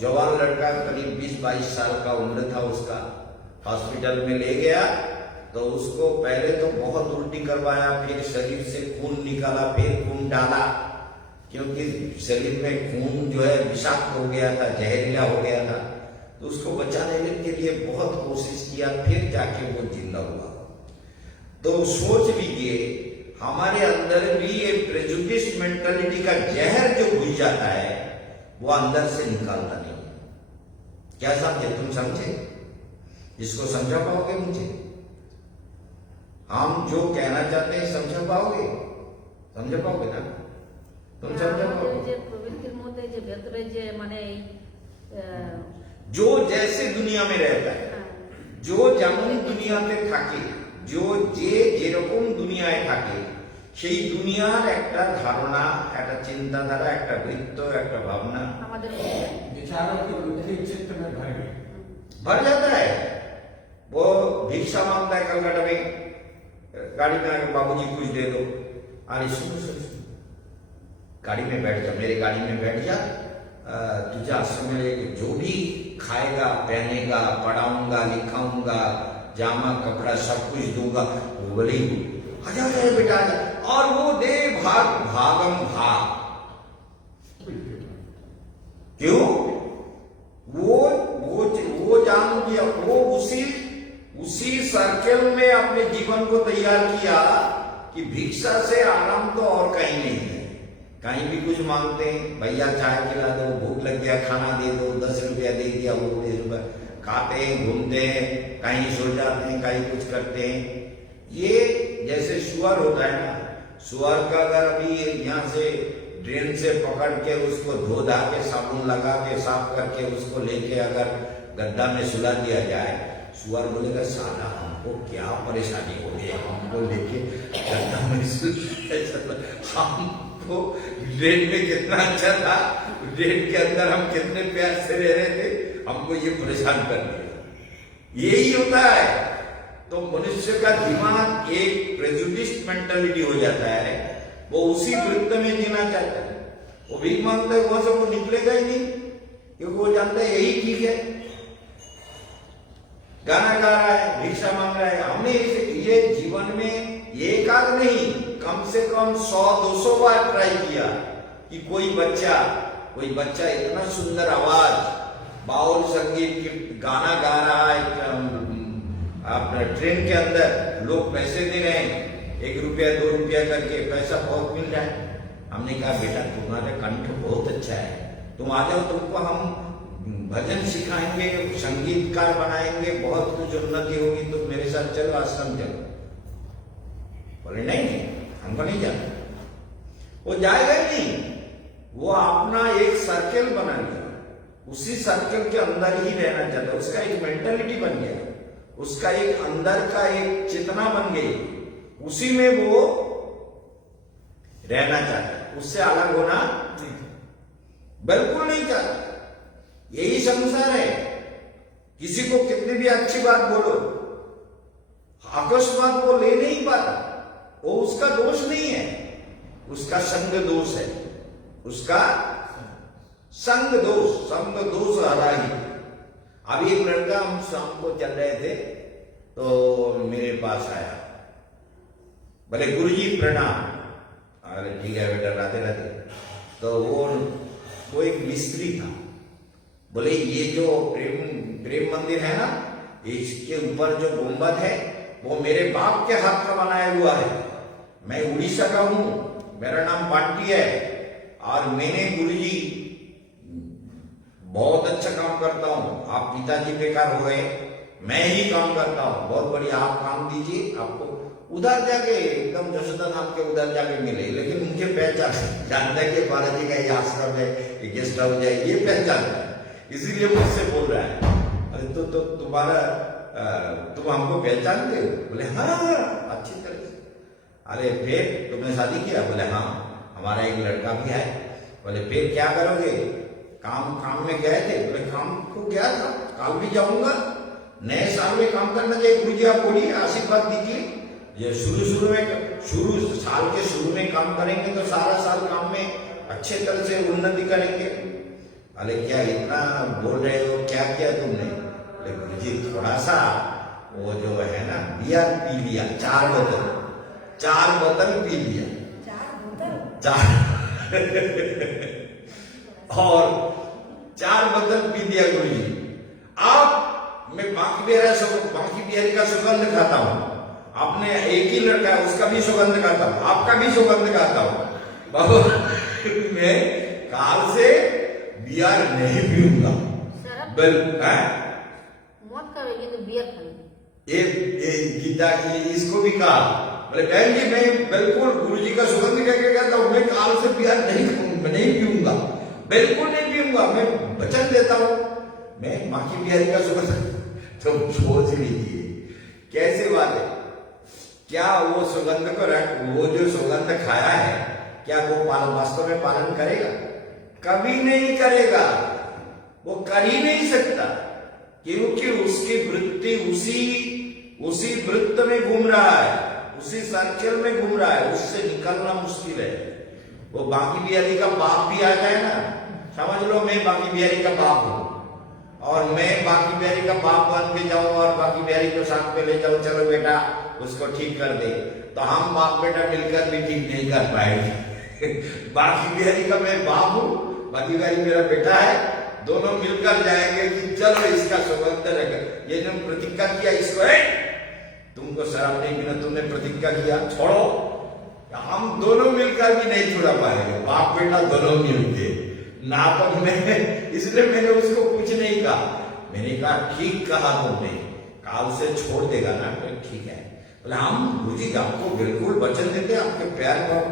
जवान लड़का, करीब 20-22 साल का उम्र था उसका। हॉस्पिटल में ले गया तो उसको पहले तो बहुत उल्टी करवाया, फिर शरीर से खून निकाला, फिर खून डाला, क्योंकि शरीर में खून जो है विषाक्त हो गया था, जहरीला हो गया था। तो उसको बचाने के लिए बहुत कोशिश किया, फिर जाके वो जिंदा हुआ। तो सोच लीजिए, हमारे अंदर भी ये प्रेजुडिस मेंटालिटी का जहर जो घुस जाता है, वो अंदर से निकालना नहीं है। क्या समझे? तुम समझे? इसको समझा पाओगे मुझे? हम जो कहना चाहते हैं समझा पाओगे? समझा पाओगे ना? तुम समझा पाओगे? प्रवृत्तिर मध्य जे भीतरे जे माने जो जैसे दुनिया में रहता है, जो যেমন দুনিয়াতে থাকে, जो যে যেরকম দুনিয়ায় থাকে, সেই দুনিয়ার একটা ধারণা, একটা চিন্তাধারা, একটা বৃত্ত, একটা ভাবনা আমাদের विचारों के बुद्धि चित्त में भर जाता है। वो भिक्षा मांगता है कलकत्ता में, गाड़ी में आके बाबूजी कुछ दे दो। अरे सुनो सुनो, गाड़ी में बैठ जा, मेरे गाड़ी में बैठ जा, तुझे आश्रम में जो भी खाएगा, पहनेगा, पढ़ाऊंगा, लिखाऊंगा, जामा कपड़ा सब कुछ दूंगा। वो बोले आजा बेटा, और वो दे भाग भागम भाग। क्यों? वो जान किया, वो उसी सर्कल में अपने जीवन को तैयार किया कि भिक्षा से आराम तो और कहीं नहीं है। कहीं भी कुछ मांगते हैं, भैया चाय पिला दो, भूख लग गया, खाना दे दो, 10 रुपया दे दिया, वो 20 रुपया, खाते हैं, घूमते हैं, कहीं सो जाते हैं, कहीं कुछ करते हैं। ये जैसे सुअर होता है ना, सुअर का अगर अभी यहाँ से ड्रेन से पकड़ के उसको धो धा के साबुन लगा के साफ करके उसको लेके अगर गड्ढा में सुला दिया जाए, सुअर बोलेगा साला हमको क्या परेशानी हो गई, हमको लेके गड्ढा में हमको ड्रेन में कितना अच्छा था, ड्रेन के अंदर हम कितने प्यार से रह रहे थे, हमको ये परेशान कर दिया। यही होता है। तो मनुष्य का दिमाग एक प्रेजुडिस्ड मेंटालिटी हो जाता है, वो उसी वृत्त में जीना चाहता है। वो भीख मांगता है, वो सब वो निकलेगा ही नहीं, क्योंकि वो जानता है यही ठीक है। गाना गा रहा है, भिक्षा मांग रहा है। हमने ये जीवन में एक आध नहीं, कम से कम 100-200 बार ट्राई किया कि कोई बच्चा इतना सुंदर आवाज, बाउल संगीत की गाना गा रहा है, अपना ट्रेन के अंदर लोग पैसे दे रहे हैं, 1 रुपया 2 रुपया करके पैसा बहुत मिल रहा है। हमने कहा बेटा तुम्हारा कंठ बहुत अच्छा है, तुम आ जाओ, तुमको हम भजन सिखाएंगे, संगीतकार बनाएंगे, बहुत कुछ उन्नति होगी, तुम मेरे साथ चलो, आश्रम चलो। बोले नहीं हमको नहीं जाना। वो जाएगा ही नहीं, वो अपना एक सर्कल बना लिया, उसी सर्कल के अंदर ही रहना चाहता है। उसका एक मेंटालिटी बन गया, उसका एक अंदर का एक चेतना बन गई, उसी में वो रहना चाहता है, उससे अलग होना बिल्कुल नहीं चाहता। यही संसार है। किसी को कितनी भी अच्छी बात बोलो, अकस्मात वो ले नहीं पाता, वो उसका दोष नहीं है, उसका संग दोष है, उसका संग दोष आ रहा है। अभी एक लड़का, हम शाम को चल रहे थे तो मेरे पास आया, बोले गुरुजी प्रणाम। अरे ठीक है बेटा, राधे राधे। तो वो एक मिस्त्री था, बोले ये जो प्रेम मंदिर है ना, इसके ऊपर जो गुंबद है वो मेरे बाप के हाथ का बनाया हुआ है। मैं उड़ीसा का हूं, मेरा नाम पांटी है, और मैंने गुरुजी बहुत अच्छा काम करता हूं, आप पिताजी बेकार हो गए, मैं ही काम करता हूं, बहुत बढ़िया, आप काम दीजिए, आपको उधर जाके एकदम जसोदा धाम के उधर जाके मिले। लेकिन मुझे पहचान जानता है कि बालाजी का ये आश्रम है, ये गेस्ट हाउस है, ये पहचानता है, इसीलिए मुझसे बोल रहा है। अरे तो तुम हमको पहचानते हो? बोले हाँ अच्छी तरह से। अरे फिर तुमने शादी किया? बोले हाँ, हमारा एक लड़का भी है। बोले फिर क्या करोगे? काम में गए थे? बोले काम को गया था, कल भी जाऊंगा। नए साल में काम करना चाहिए, गुरुजी आप बोलिए, आशीर्वाद दीजिए। ये साल के शुरू में काम करेंगे तो सारा साल काम में अच्छे तरह से उन्नति करेंगे। अरे क्या इतना बोल रहे हो, क्या किया तुमने? बोले गुरुजी थोड़ा सा वो जो है ना बियर पी लिया, 4 बोतल पी लिया, 4 और 4 बोतल पी दिया गुरुजी। अब मैं बाकी बिहारी का सुगंध खाता हूँ, आपने एक ही लड़का है उसका भी सुगंध खाता हूँ, आपका भी सुगंध खाता हूँ बाबू। मैं काल से बियर नहीं पीऊंगा। मौत करेगी तो बियर खाएंगे। एक गीता की इसको भी कहा, बोले बहन जी मैं बिल्कुल गुरुजी का सुगंध करके कहता हूँ, मैं काल से बियर नहीं पीऊंगा, बिल्कुल नहीं पीऊंगा, मैं वचन देता हूँ, मैं बाकी बिहारी का सुगंध। तो सोच लीजिए कैसे बात है। क्या वो सुगंध को वो जो सुगंध खाया है, क्या वो वास्तव में पालन करेगा? कभी नहीं करेगा, वो कर ही नहीं सकता, क्योंकि उसकी वृत्ति उसी वृत्त में घूम रहा है, उसी सर्कल में घूम रहा है, उससे निकलना मुश्किल है। वो बाकी बिहारी का बाप भी आ जाए ना, समझ लो मैं बाकी बिहारी का बाप हूं, और मैं बाकी बिहारी का बाप बन के जाऊं और बाकी बिहारी को साथ में ले जाऊं, चलो बेटा उसको ठीक कर दे, तो हम बाप बेटा मिलकर भी ठीक नहीं कर पाएंगे। बाकी बिहारी का मैं बाप हूं, बाकी बिहारी मेरा बेटा है, दोनों मिलकर जाएंगे कि चलो इसका सुगंध रख, ये जो प्रतिज्ञा किया इसको है, तुमको शराब नहीं पीना, तुमने प्रतिज्ञा किया, छोड़ो। हम दोनों मिलकर भी नहीं छोड़ा पाएंगे, बाप बेटा दोनों मिलके ना। तो मैं इसलिए मैंने उसको कुछ नहीं कहा, मैंने कहा ठीक कहा तुमने, काल से छोड़ देगा ना? ठीक है। बोले हम गुरुजी आपको बिल्कुल वचन देते, आपके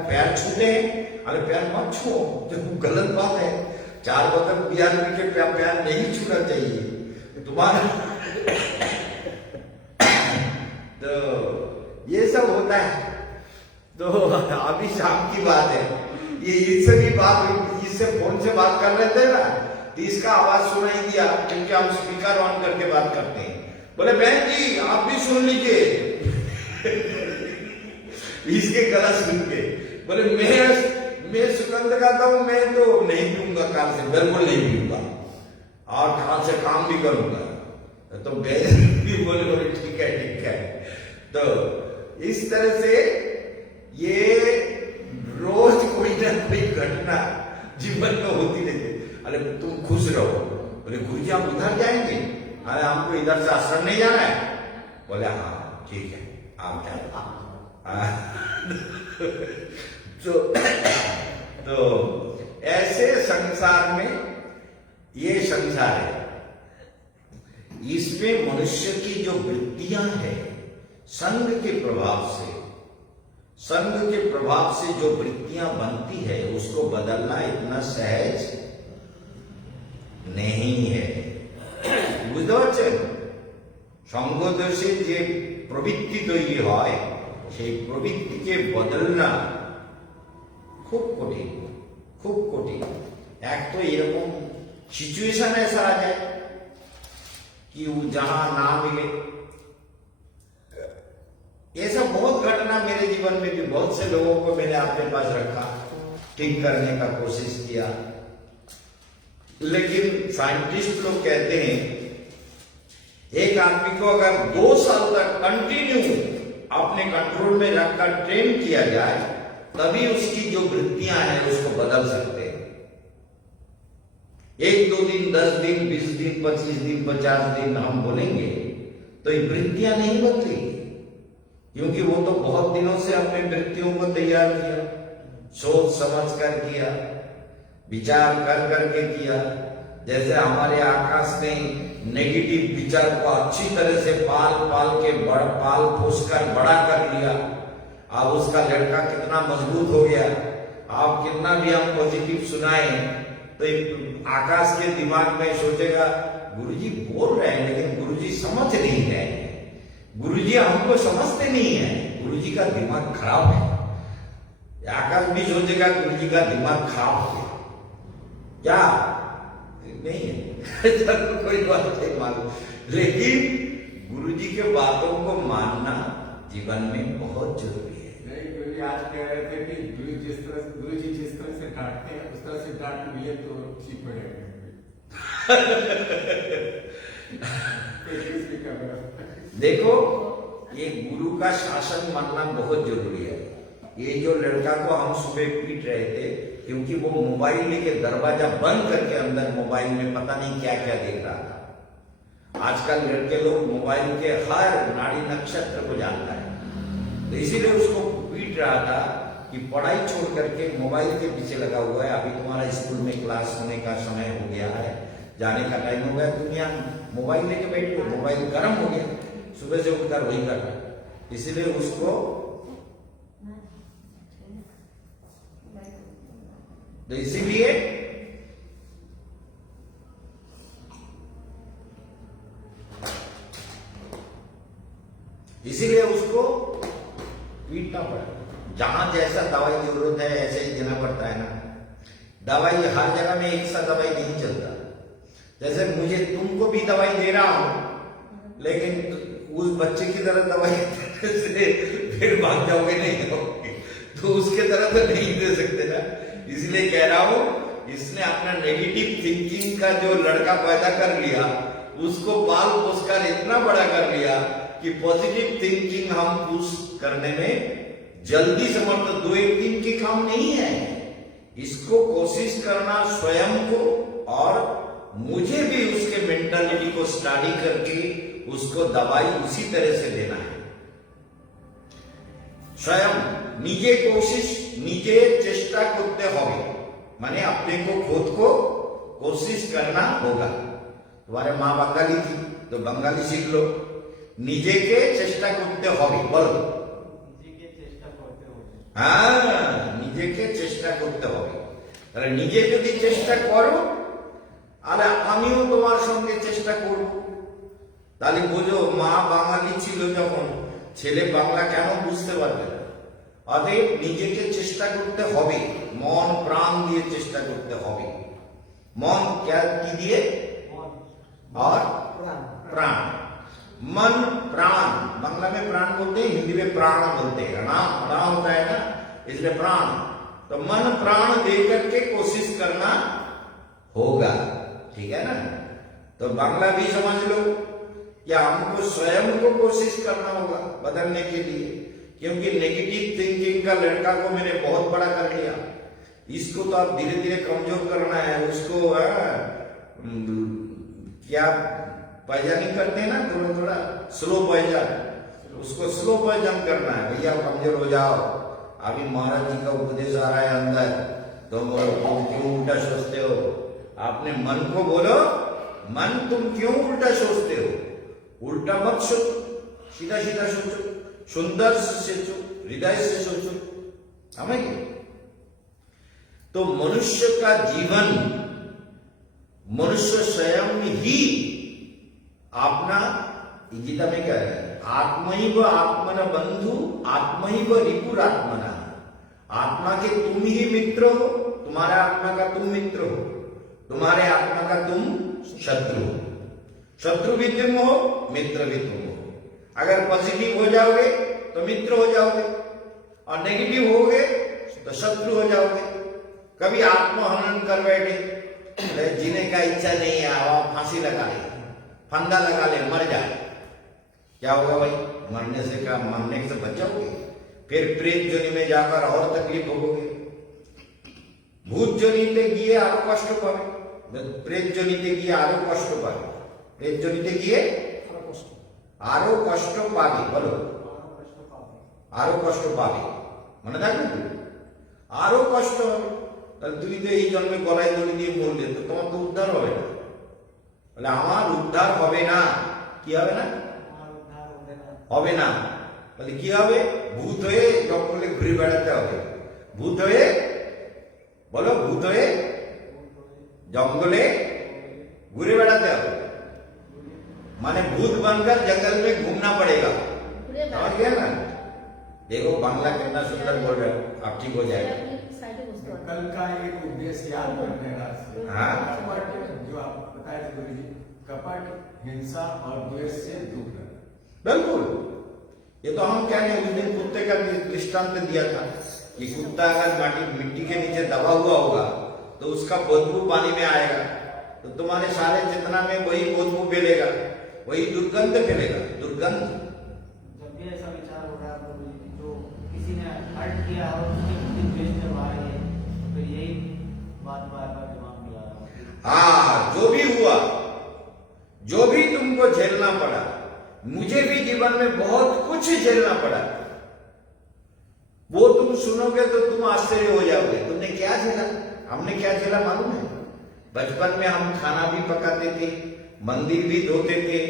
पैर छूते हैं। अरे पैर मत छुओ, जो गलत बात है। 4 बोतल बियर पी के पैर नहीं छूना चाहिए तुम्हारा। तो ये सब होता है। तो अभी शाम की बात है, ये इससे भी बात, इससे फोन से बात कर रहे थे ना, तो इसका आवाज सुनाई दिया, क्योंकि हम स्पीकर ऑन करके बात करते हैं। बोले बहन जी आप भी सुन लीजिए। इसके गला सुन के बोले मैं सुगंध गाता हूं, मैं तो नहीं पीऊंगा काल से, बिल्कुल नहीं पीऊंगा, और काल से काम भी करूंगा। तो बहन भी बोले ठीक है। तो इस तरह से ये रोज कोई ना कोई घटना जीवन में होती रहती है। अरे तुम खुश रहो। बोले गुरुजी आप उधर जाएंगे? अरे हमको इधर से आश्रम नहीं जाना है। बोले हाँ ठीक है आप जाए। तो ऐसे संसार में, ये संसार है, इसमें मनुष्य की जो वृत्तियां हैं, संग के प्रभाव से जो वृत्तियां बनती है, उसको बदलना इतना सहज नहीं है। বুঝতে পারছেন? সঙ্গদোষে যে প্রবৃত্তি তৈরি হয়, সেই প্রবৃত্তিকে বদলনা খুব কঠিন। এক তো এরকম সিচুएशन ऐसा आ जाए कि वो जहां ना मिले। ऐसा बहुत घटना मेरे जीवन में भी, बहुत से लोगों को मैंने अपने पास रखा, ठीक करने का कोशिश किया, लेकिन साइंटिस्ट लोग कहते हैं एक आदमी को अगर 2 साल तक कंटिन्यू अपने कंट्रोल में रखकर ट्रेन किया जाए, तभी उसकी जो वृत्तियां हैं उसको बदल सकते हैं। 1-2 दिन, 10 दिन, 20 दिन, 25 दिन, 50 दिन हम बोलेंगे तो ये वृत्तियां नहीं बदलेगी, क्योंकि वो तो बहुत दिनों से अपने वृत्तियों को तैयार किया, सोच समझ कर किया, विचार कर करके किया। जैसे हमारे आकाश ने नेगेटिव विचार को अच्छी तरह से पाल के पाल पोस कर बड़ा कर लिया। अब उसका लड़का कितना मजबूत हो गया। आप कितना भी हम पॉजिटिव सुनाए तो आकाश के दिमाग में सोचेगा गुरुजी बोल रहे हैं, लेकिन गुरुजी समझ नहीं रहे हैं, गुरुजी हमको समझते नहीं है, गुरुजी का दिमाग खराब है। आकाश भी सोचेगा गुरुजी का दिमाग खराब है, क्या नहीं है। तो कोई बात नहीं मालूम, लेकिन गुरुजी के बातों को मानना जीवन में बहुत जरूरी है। नहीं, गुरुजी आज कह रहे थे कि गुरुजी जिस तरह से डांटते हैं उस तरह से डांट मिले तो ठीक हो जाएगा। देखो, ये गुरु का शासन मानना बहुत जरूरी है। ये जो लड़का को हम सुबह पीट रहे थे, क्योंकि वो मोबाइल लेके दरवाजा बंद करके अंदर मोबाइल में पता नहीं क्या क्या देख रहा था। आजकल लड़के लोग मोबाइल के हर नाड़ी नक्षत्र को जानता है, तो इसीलिए उसको पीट रहा था कि पढ़ाई छोड़ करके मोबाइल के पीछे लगा हुआ है। अभी तुम्हारा स्कूल में क्लास होने का समय हो गया है, जाने का टाइम हो गया, दुनिया मोबाइल लेके बैठ गई, मोबाइल गर्म हो गया, सुबह से उठकर वही कर रहा। इसीलिए उसको तो इसीलिए उसको पीटना पड़ा। जहां जैसा दवाई जरूरत है ऐसे ही देना पड़ता है ना। दवाई हर जगह में एक सा दवाई नहीं चलता। जैसे मुझे तुमको भी दवाई दे रहा हूं, लेकिन उस बच्चे की तरह दवाई से फिर भाग जाओगे नहीं जाओगे, तो उसके तरह तो नहीं दे सकते ना। इसलिए कह रहा हूं, इसने अपना नेगेटिव थिंकिंग का जो लड़का पैदा कर लिया, उसको पाल पोस कर इतना बड़ा कर लिया कि पॉजिटिव थिंकिंग हम पुश करने में जल्दी समर्थ 2-1 दिन के काम नहीं है। इसको कोशिश करना स्वयं को, और मुझे भी उसके मेंटालिटी को स्टडी करके उसको दवाई उसी तरह से देना है। स्वयं নিজে নিজে চেষ্টা করতে হবে, মানে अपने को खुद को कोशिश करना होगा। तुम्हारे माँ बंगाली थी तो बंगाली सीख लो। নিজেকে চেষ্টা করতে হবে, বলো। হ্যাঁ, নিজেকে চেষ্টা করতে হবে। তাহলে নিজে যদি চেষ্টা করো, তাহলে আমিও তোমার সঙ্গে চেষ্টা করব। তাহলে বোঝো, মা বাঙালি ছিল যখন, ছেলে বাংলা কেন বুঝতে পারবে না? অতএব নিজেকে চেষ্টা করতে হবে, মন প্রাণ দিয়ে চেষ্টা করতে হবে। মন কি দিয়ে? और प्राण। मन प्राण, बांग्ला में प्राण बोलते हैं, हिंदी में प्राण बोलते हैं। प्राण होता है ना, इसलिए प्राण। तो मन प्राण दे करके कोशिश करना होगा, ठीक है ना। तो बांग्ला भी समझ लो, या हमको स्वयं को कोशिश करना होगा बदलने के लिए, क्योंकि नेगेटिव थिंकिंग का लड़का को मैंने बहुत बड़ा कर लिया, इसको तो आप धीरे धीरे कमजोर करना है। उसको क्या पैजानी करते हैं ना, थोड़ा थोड़ा स्लो पैजान, उसको स्लो पैजान करना है। भैया कमजोर हो जाओ, अभी महाराज जी का उपदेश आ रहा है अंदर, तो क्यों उल्टा सोचते हो? आपने मन को बोलो, मन तुम क्यों उल्टा सोचते हो? उल्टा मत सोचो, सीधा सीधा सोचो, सुंदर से सोचो, हृदय से सोचो। समझ? तो मनुष्य का जीवन, मनुष्य स्वयं ही अपना, गीता में क्या है? आत्मैव आत्मन बंधु आत्मैव रिपुरात्मना। आत्मा के तुम ही मित्र हो, तुम्हारे आत्मा का तुम मित्र हो, तुम्हारे आत्मा का तुम शत्रु हो। शत्रु भी तुम हो, मित्र भी तुम हो। अगर पॉजिटिव हो जाओगे तो मित्र हो जाओगे, और नेगेटिव हो गए तो शत्रु हो जाओगे। कभी आत्महनन कर बैठे, जीने का इच्छा नहीं है, फांसी लगा ले, फंदा लगा ले, मर जाए, क्या होगा भाई? मरने से क्या, मरने से बचाओगे? फिर प्रेत जोनि में जाकर और तकलीफ भोगोगे। भूत जोनिते গিয়ে আরো কষ্ট পাবে, প্রেত জনিতে গিয়ে আরো কষ্ট পাবে, প্রেত জনিতে গিয়ে আরো কষ্ট পাবে, বলো, আরো কষ্ট পাবে, মনে থাকবে তো? আরো কষ্ট হবে। তাহলে তুমি তো এই জন্মে গলায় দড়ি দিয়ে মরলে, তো তোমার তো উদ্ধার হবে না। বলে আমার উদ্ধার হবে না, কি হবে না? হবে না। বলে কি হবে? ভূত হয়ে জঙ্গলে ঘুরে বেড়াতে হবে। ভূত হয়ে, বলো, ভূত হয়ে जंगले घूरे बेड़ाते हो, माने भूत बनकर जंगल में घूमना पड़ेगा। समझ गया ना? देखो बांग्ला कितना सुंदर बोल रहे हो, आप ठीक हो जाएगा। कल का एक उद्देश्य याद करने का, हाँ, कपट जो आप बताए थे गुरु जी, कपट, हिंसा और द्वेष से दूर रहना। बिल्कुल। ये तो हम क्या नहीं, उस दिन कुत्ते का दृष्टांत दिया था कि कुत्ता अगर मिट्टी के नीचे दबा हुआ होगा तो उसका बदबू पानी में आएगा, तो तुम्हारे सारे चेतना में वही बदबू फैलेगा, वही दुर्गंध फैलेगा, दुर्गंध। जब भी ऐसा विचार हो रहा है जो किसी ने हर्ट किया हो, उसके प्रति द्वेष जब आ रही है, तो फिर यही बात बार बार दिमाग में ला रहा है। हाँ, जो भी हुआ, जो भी तुमको झेलना पड़ा, मुझे भी जीवन में बहुत कुछ झेलना पड़ा, वो तुम सुनोगे तो तुम आश्चर्य हो जाओगे। तुमने क्या झेला? हमने क्या झेला मालूम है? बचपन में हम खाना भी पकाते थे, मंदिर भी धोते थे,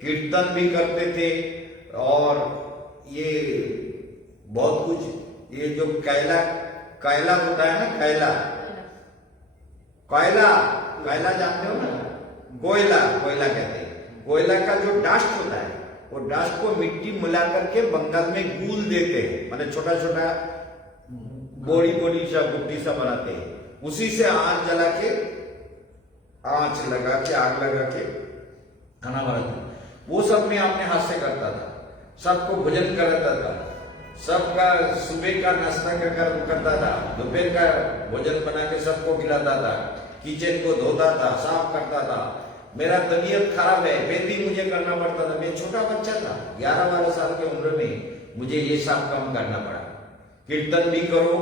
कीर्तन भी करते थे, और ये बहुत कुछ, ये जो कैला होता है ना, कोयला जानते हो ना? कोयला कहते हैं। कोयला का जो डास्ट होता है, वो डास्ट को मिट्टी मिला करके बंगाल में गूल देते हैं, माने छोटा छोटा बोड़ी सा बुट्टी सा बनाते हैं, उसी से आग जला के, आग लगा के खाना बनाते। वो सब मैं अपने हाथ से करता था, सबको भोजन कराता था, सबका सुबह का नाश्ता करता था, दोपहर का भोजन बना के सबको खिलाता था, किचन को धोता था, साफ करता था। मेरा तबीयत खराब है फिर भी मुझे करना पड़ता था, मैं छोटा बच्चा था, 11-12 साल की उम्र में मुझे ये सब काम करना पड़ा। कीर्तन भी करो,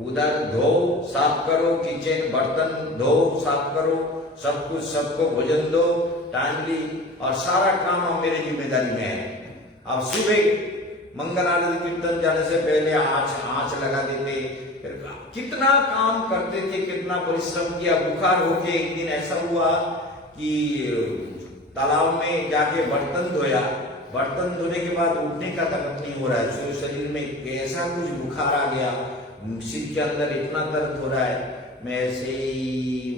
उधर धो साफ करो, किचन बर्तन धो साफ करो, सब कुछ सबको भोजन दो टाइमली, और सारा काम अब मेरी जिम्मेदारी में है। अब सुबह मंगल आरती कीर्तन जाने से पहले आँच लगा देते, फिर कितना काम करते थे, कितना परिश्रम किया। बुखार होके एक दिन ऐसा हुआ कि तालाब में जाके बर्तन धोया, बर्तन धोने के बाद उठने का ताकत नहीं हो रहा है, तो शरीर में कैसा कुछ बुखार आ गया, सिर के अंदर इतना दर्द हो रहा है, मैं ऐसे ही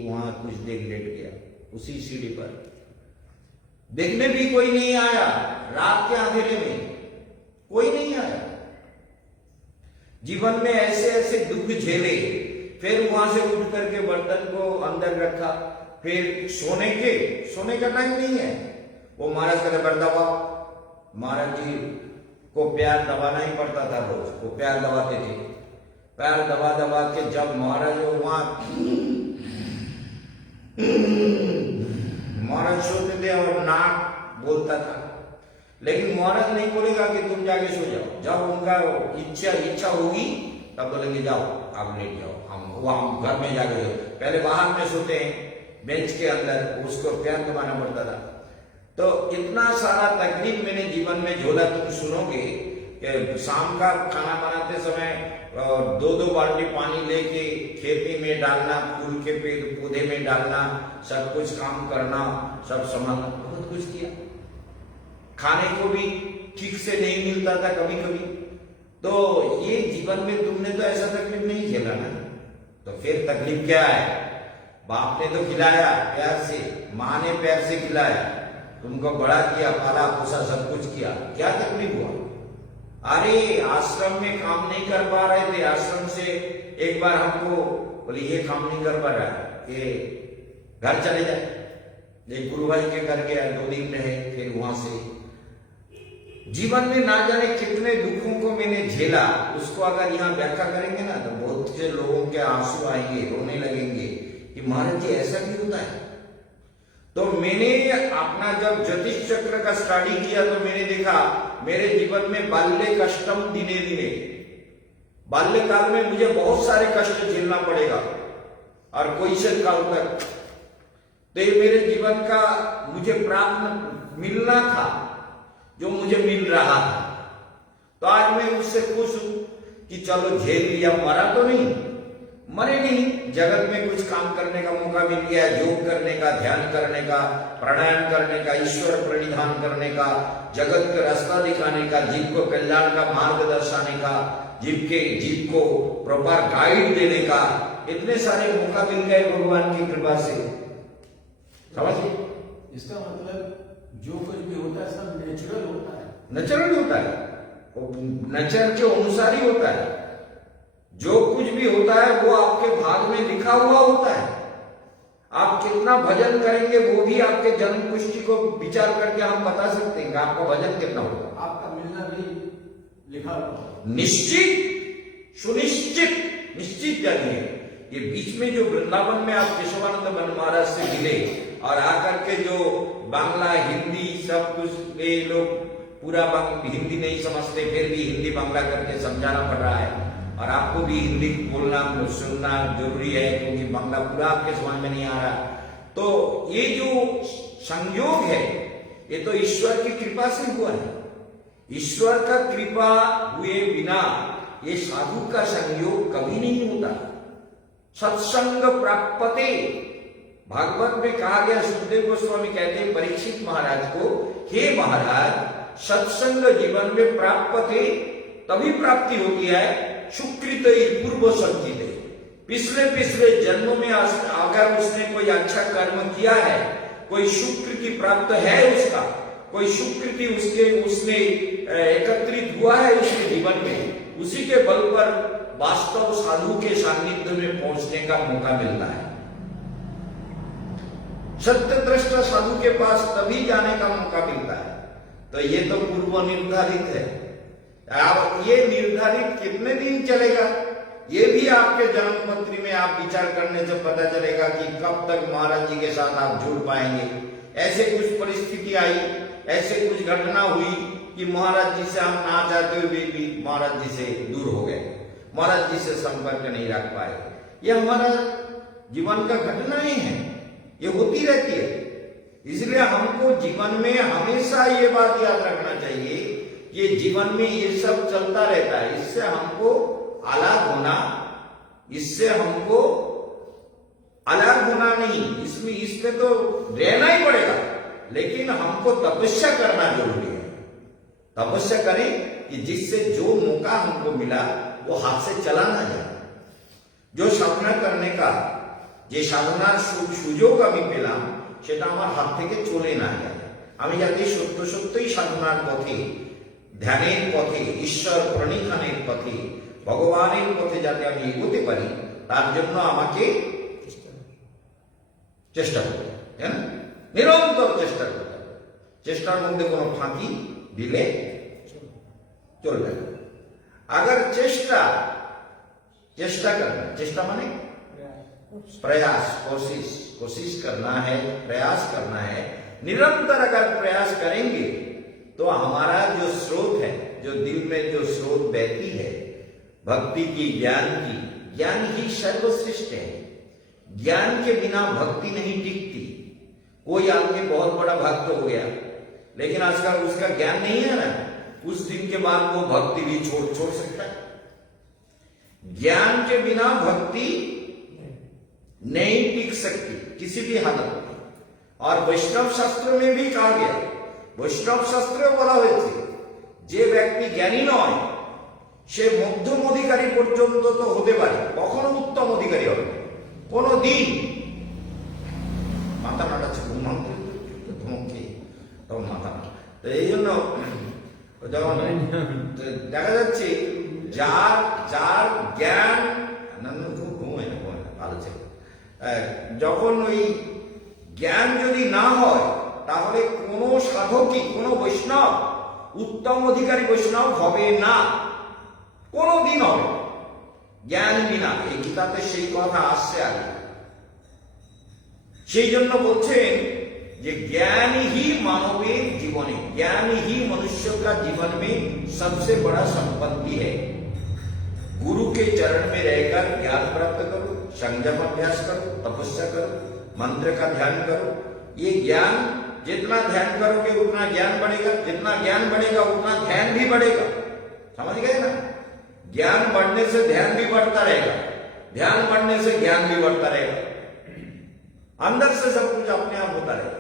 वहां कुछ देर लेट गया उसी सीढ़ी पर। देखने भी कोई नहीं आया, रात के अंधेरे में कोई नहीं आया। जीवन में ऐसे ऐसे दुख झेले, फिर वहां से उठ करके बर्तन को अंदर रखा, फिर सोने का टाइम नहीं है। वो महाराज कहते पैर दबा, महाराज जी को पैर दबाना ही पड़ता था, रोज वो पैर दबाते थे। पैर दबा दबा के जब महाराज वहां महाराज सोते थे और नाक बोलता था, लेकिन महाराज नहीं बोलेगा कि तुम जाके सो जाओ। जब उनका इच्छा होगी तब बोलेंगे जाओ आप लेट जाओ, हम घर में जाके जाओ। पहले बाहर में सोते हैं बेंच के अंदर, उसको पैर दबाना पड़ता था। तो इतना सारा तकलीफ मैंने जीवन में झोला। तुम सुनोगे कि शाम का खाना बनाते समय 2-2 बाल्टी पानी लेके खेती में डालना, फूल के पेड़ पौधे में डालना, सब कुछ काम करना, सब संभालना, बहुत कुछ किया। खाने को भी ठीक से नहीं मिलता था कभी कभी। तो ये जीवन में तुमने तो ऐसा तकलीफ नहीं झेला ना, तो फिर तकलीफ क्या है? बाप ने तो खिलाया प्यार से, माँ ने प्यार से खिलाया, तुमको बड़ा किया, पाला पोसा, सब कुछ किया, क्या तकलीफ हुआ? अरे आश्रम में काम नहीं कर पा रहे थे, आश्रम से एक बार हमको बोले ये काम नहीं कर पा रहा है, ये घर चले जाए। एक गुरु भाई के घर गया, 2 दिन रहे, फिर वहां से जीवन में ना जाने कितने दुखों को मैंने झेला। उसको अगर यहाँ व्याख्या करेंगे ना तो बहुत से लोगों के आंसू आएंगे, रोने लगेंगे कि महाराज जी ऐसा भी होता है। तो मैंने अपना जब ज्योतिष चक्र का स्टडी किया तो मैंने देखा मेरे जीवन में बाल्य कष्टम दिने दिने, बाल्यकाल में मुझे बहुत सारे कष्ट झेलना पड़ेगा और कोई से काल तक। तो ये मेरे जीवन का मुझे प्राप्त मिलना था, जो मुझे मिल रहा था। तो आज मैं उससे खुश हूं कि चलो झेल लिया, मरा तो नहीं, मरे नहीं, जगत में कुछ काम करने का मौका मिल गया, योग करने का, ध्यान करने का, प्राणायाम करने का, ईश्वर प्रणिधान करने का, जगत का रास्ता दिखाने का, जीव को कल्याण का मार्ग दर्शाने का, जीव को प्रॉपर गाइड देने का, इतने सारे मौका मिल गए भगवान की कृपा से। समझिए, इसका मतलब जो कुछ भी होता है सब नेचुरल होता है, नेचुरल होता है, नेचर के अनुसार ही होता है। जो कुछ भी होता है वो आपके भाग में लिखा हुआ होता है। आप कितना भजन करेंगे वो भी आपके जन्म पुष्टि को विचार करके हम बता सकते हैं कि आपका भजन कितना होगा। आपका मिलना भी लिखा हुआ, निश्चित, सुनिश्चित, निश्चित जानिए। ये बीच में जो वृंदावन में आप केशवानंद महाराज से मिले और आकर के जो बांग्ला हिंदी सब कुछ, ये लोग पूरा हिंदी नहीं समझते, फिर भी हिंदी बांग्ला करके समझाना पड़ रहा है। और आपको भी हिंदी बोलना सुनना जरूरी है, क्योंकि बांग्ला पूरा आपके समझ में नहीं आ रहा। तो ये जो संयोग है ये तो ईश्वर की कृपा से हुआ है। ईश्वर का कृपा हुए बिना ये साधु का संयोग कभी नहीं होता। सत्संग प्राप्यते, भागवत में कहा गया, सुखदेव गोस्वामी कहते हैं परीक्षित महाराज को, हे महाराज सत्संग जीवन में प्राप्यते, तभी प्राप्ति होती है सुकृत पूर्व संचित, पिछले जन्मों में अगर उसने कोई अच्छा कर्म किया है, कोई सुकृति प्राप्त है उसका, कोई सुकृति उसने एकत्रित हुआ है उसके जीवन में, उसी के बल पर वास्तव साधु के सानिध्य में पहुंचने का मौका मिलता है। सत्य दृष्टा साधु के पास तभी जाने का मौका मिलता है। तो ये तो पूर्व निर्धारित है। अब ये निर्धारित कितने दिन चलेगा ये भी आपके जन्म पत्री में आप विचार करने से पता चलेगा कि कब तक महाराज जी के साथ आप जुड़ पाएंगे। ऐसे कुछ परिस्थिति आई, ऐसे कुछ घटना हुई कि महाराज जी से हम ना चाहते हुए भी महाराज जी से दूर हो गए, महाराज जी से संपर्क नहीं रख पाए। ये हमारा जीवन का घटनाएं हैं, ये होती रहती है। इसलिए हमको जीवन में हमेशा ये बात याद रखना चाहिए कि जीवन में ये सब चलता रहता है। इससे हमको अलग होना, इससे हमको अलग होना नहीं, इसमें इसमें तो रहना ही पड़ेगा, लेकिन हमको तपस्या करना जरूरी है। तपस्या करें कि जिससे जो मौका हमको मिला वो हाथ से चला ना जाए। जो সাধনা करने का যে সাধনার সুযোগ আমি পেলাম সেটা আমার হাত থেকে চলে না যায়। আমি যাতে সত্য সত্যই সাধনার পথে, ধ্যানের পথে, ঈশ্বর প্রণিধানের পথে, ভগবানের পথে যাতে আমি এগোতে পারি, তার জন্য আমাকে চেষ্টা করতে হবে, তাই না? নিরন্তর চেষ্টা করতে হবে। চেষ্টার মধ্যে কোনো ফাঁকি দিলে চলবে না। अगर चेष्टा करना, चेष्टा माने प्रयास, कोशिश करना है, प्रयास करना है। निरंतर अगर प्रयास करेंगे तो हमारा जो स्रोत है, जो दिल में जो स्रोत बहती है भक्ति की, ज्ञान ही सर्वश्रेष्ठ है। ज्ञान के बिना भक्ति नहीं टिकती। कोई आदमी बहुत बड़ा भक्त हो गया, लेकिन आजकल उसका ज्ञान नहीं है ना, कुछ दिन के बाद वो भक्ति भी छोड़ सकता है। ज्ञान के बिना भक्ति नहीं टिक सकती किसी भी हालत में। और वैष्णव शास्त्र में भी कहा गया, वैष्णव शास्त्र বলা হয়েছে যে ব্যক্তি জ্ঞানী নয় সে মধ্যম অধিকারী পর্যন্ত তো হতে পারে, কখনো উত্তম অধিকারী হবে না কোনো দিন। মাথা নাড়াচ্ছে ঘুমাতে ধমকে তখন মাথা নাড়া। তো এই জন্য যখন দেখা যাচ্ছে যার জ্ঞান ভালো ছিল, যখন ওই জ্ঞান যদি না হয় তাহলে কোনো সাধকই, কোনো বৈষ্ণব উত্তম অধিকারী বৈষ্ণব হবে না, কোনো দিন হবে জ্ঞান বিনা। এই গীতাতে সেই কথা আসছে আগে। সেই জন্য বলছেন যে ज्ञान ही मानवीय जीवन है, ज्ञान ही मनुष्य का जीवन में सबसे बड़ा संपत्ति है। गुरु के चरण में रहकर ज्ञान प्राप्त करो, संयम अभ्यास करो, तपस्या करो, मंत्र का ध्यान करो। ये ज्ञान जितना ध्यान करोगे उतना ज्ञान बढ़ेगा, जितना ज्ञान बढ़ेगा उतना ध्यान भी बढ़ेगा। समझ गए ना? ज्ञान बढ़ने से ध्यान भी बढ़ता रहेगा, ध्यान बढ़ने से ज्ञान भी बढ़ता रहेगा, अंदर से सब कुछ अपने आप होता रहेगा।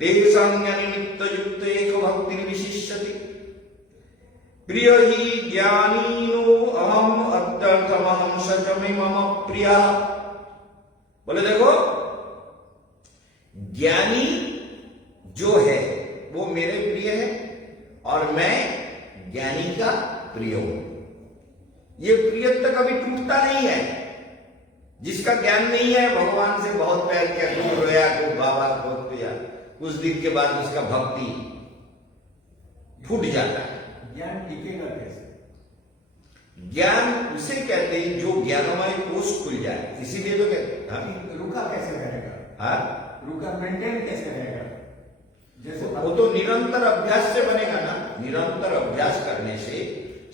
तेषां ज्ञानी नित्य युक्त एक भक्ति विशिष्यति, प्रिय ही ज्ञानीनो अहम अत्यर्थमहम सचमे मम प्रिया। बोले देखो, ज्ञानी जो है वो मेरे प्रिय है और मैं ज्ञानी का प्रिय हूं। ये प्रियत्व कभी टूटता नहीं है। जिसका ज्ञान नहीं है भगवान से बहुत प्यार किया, खूब रोया, खूब बाबा बहुत पिया, कुछ दिन के बाद उसका भक्ति फूट जाता है। ज्ञान टिकेगा कैसे? ज्ञान उसे कहते हैं जो ज्ञानमय कोष खुल जाए, इसीलिए तो कहते हैं। हाँ? रुका कैसे रहेगा? हाँ? रुका मेंटेन कैसे रहेगा? जैसे वो तो निरंतर अभ्यास से बनेगा ना। निरंतर अभ्यास करने से,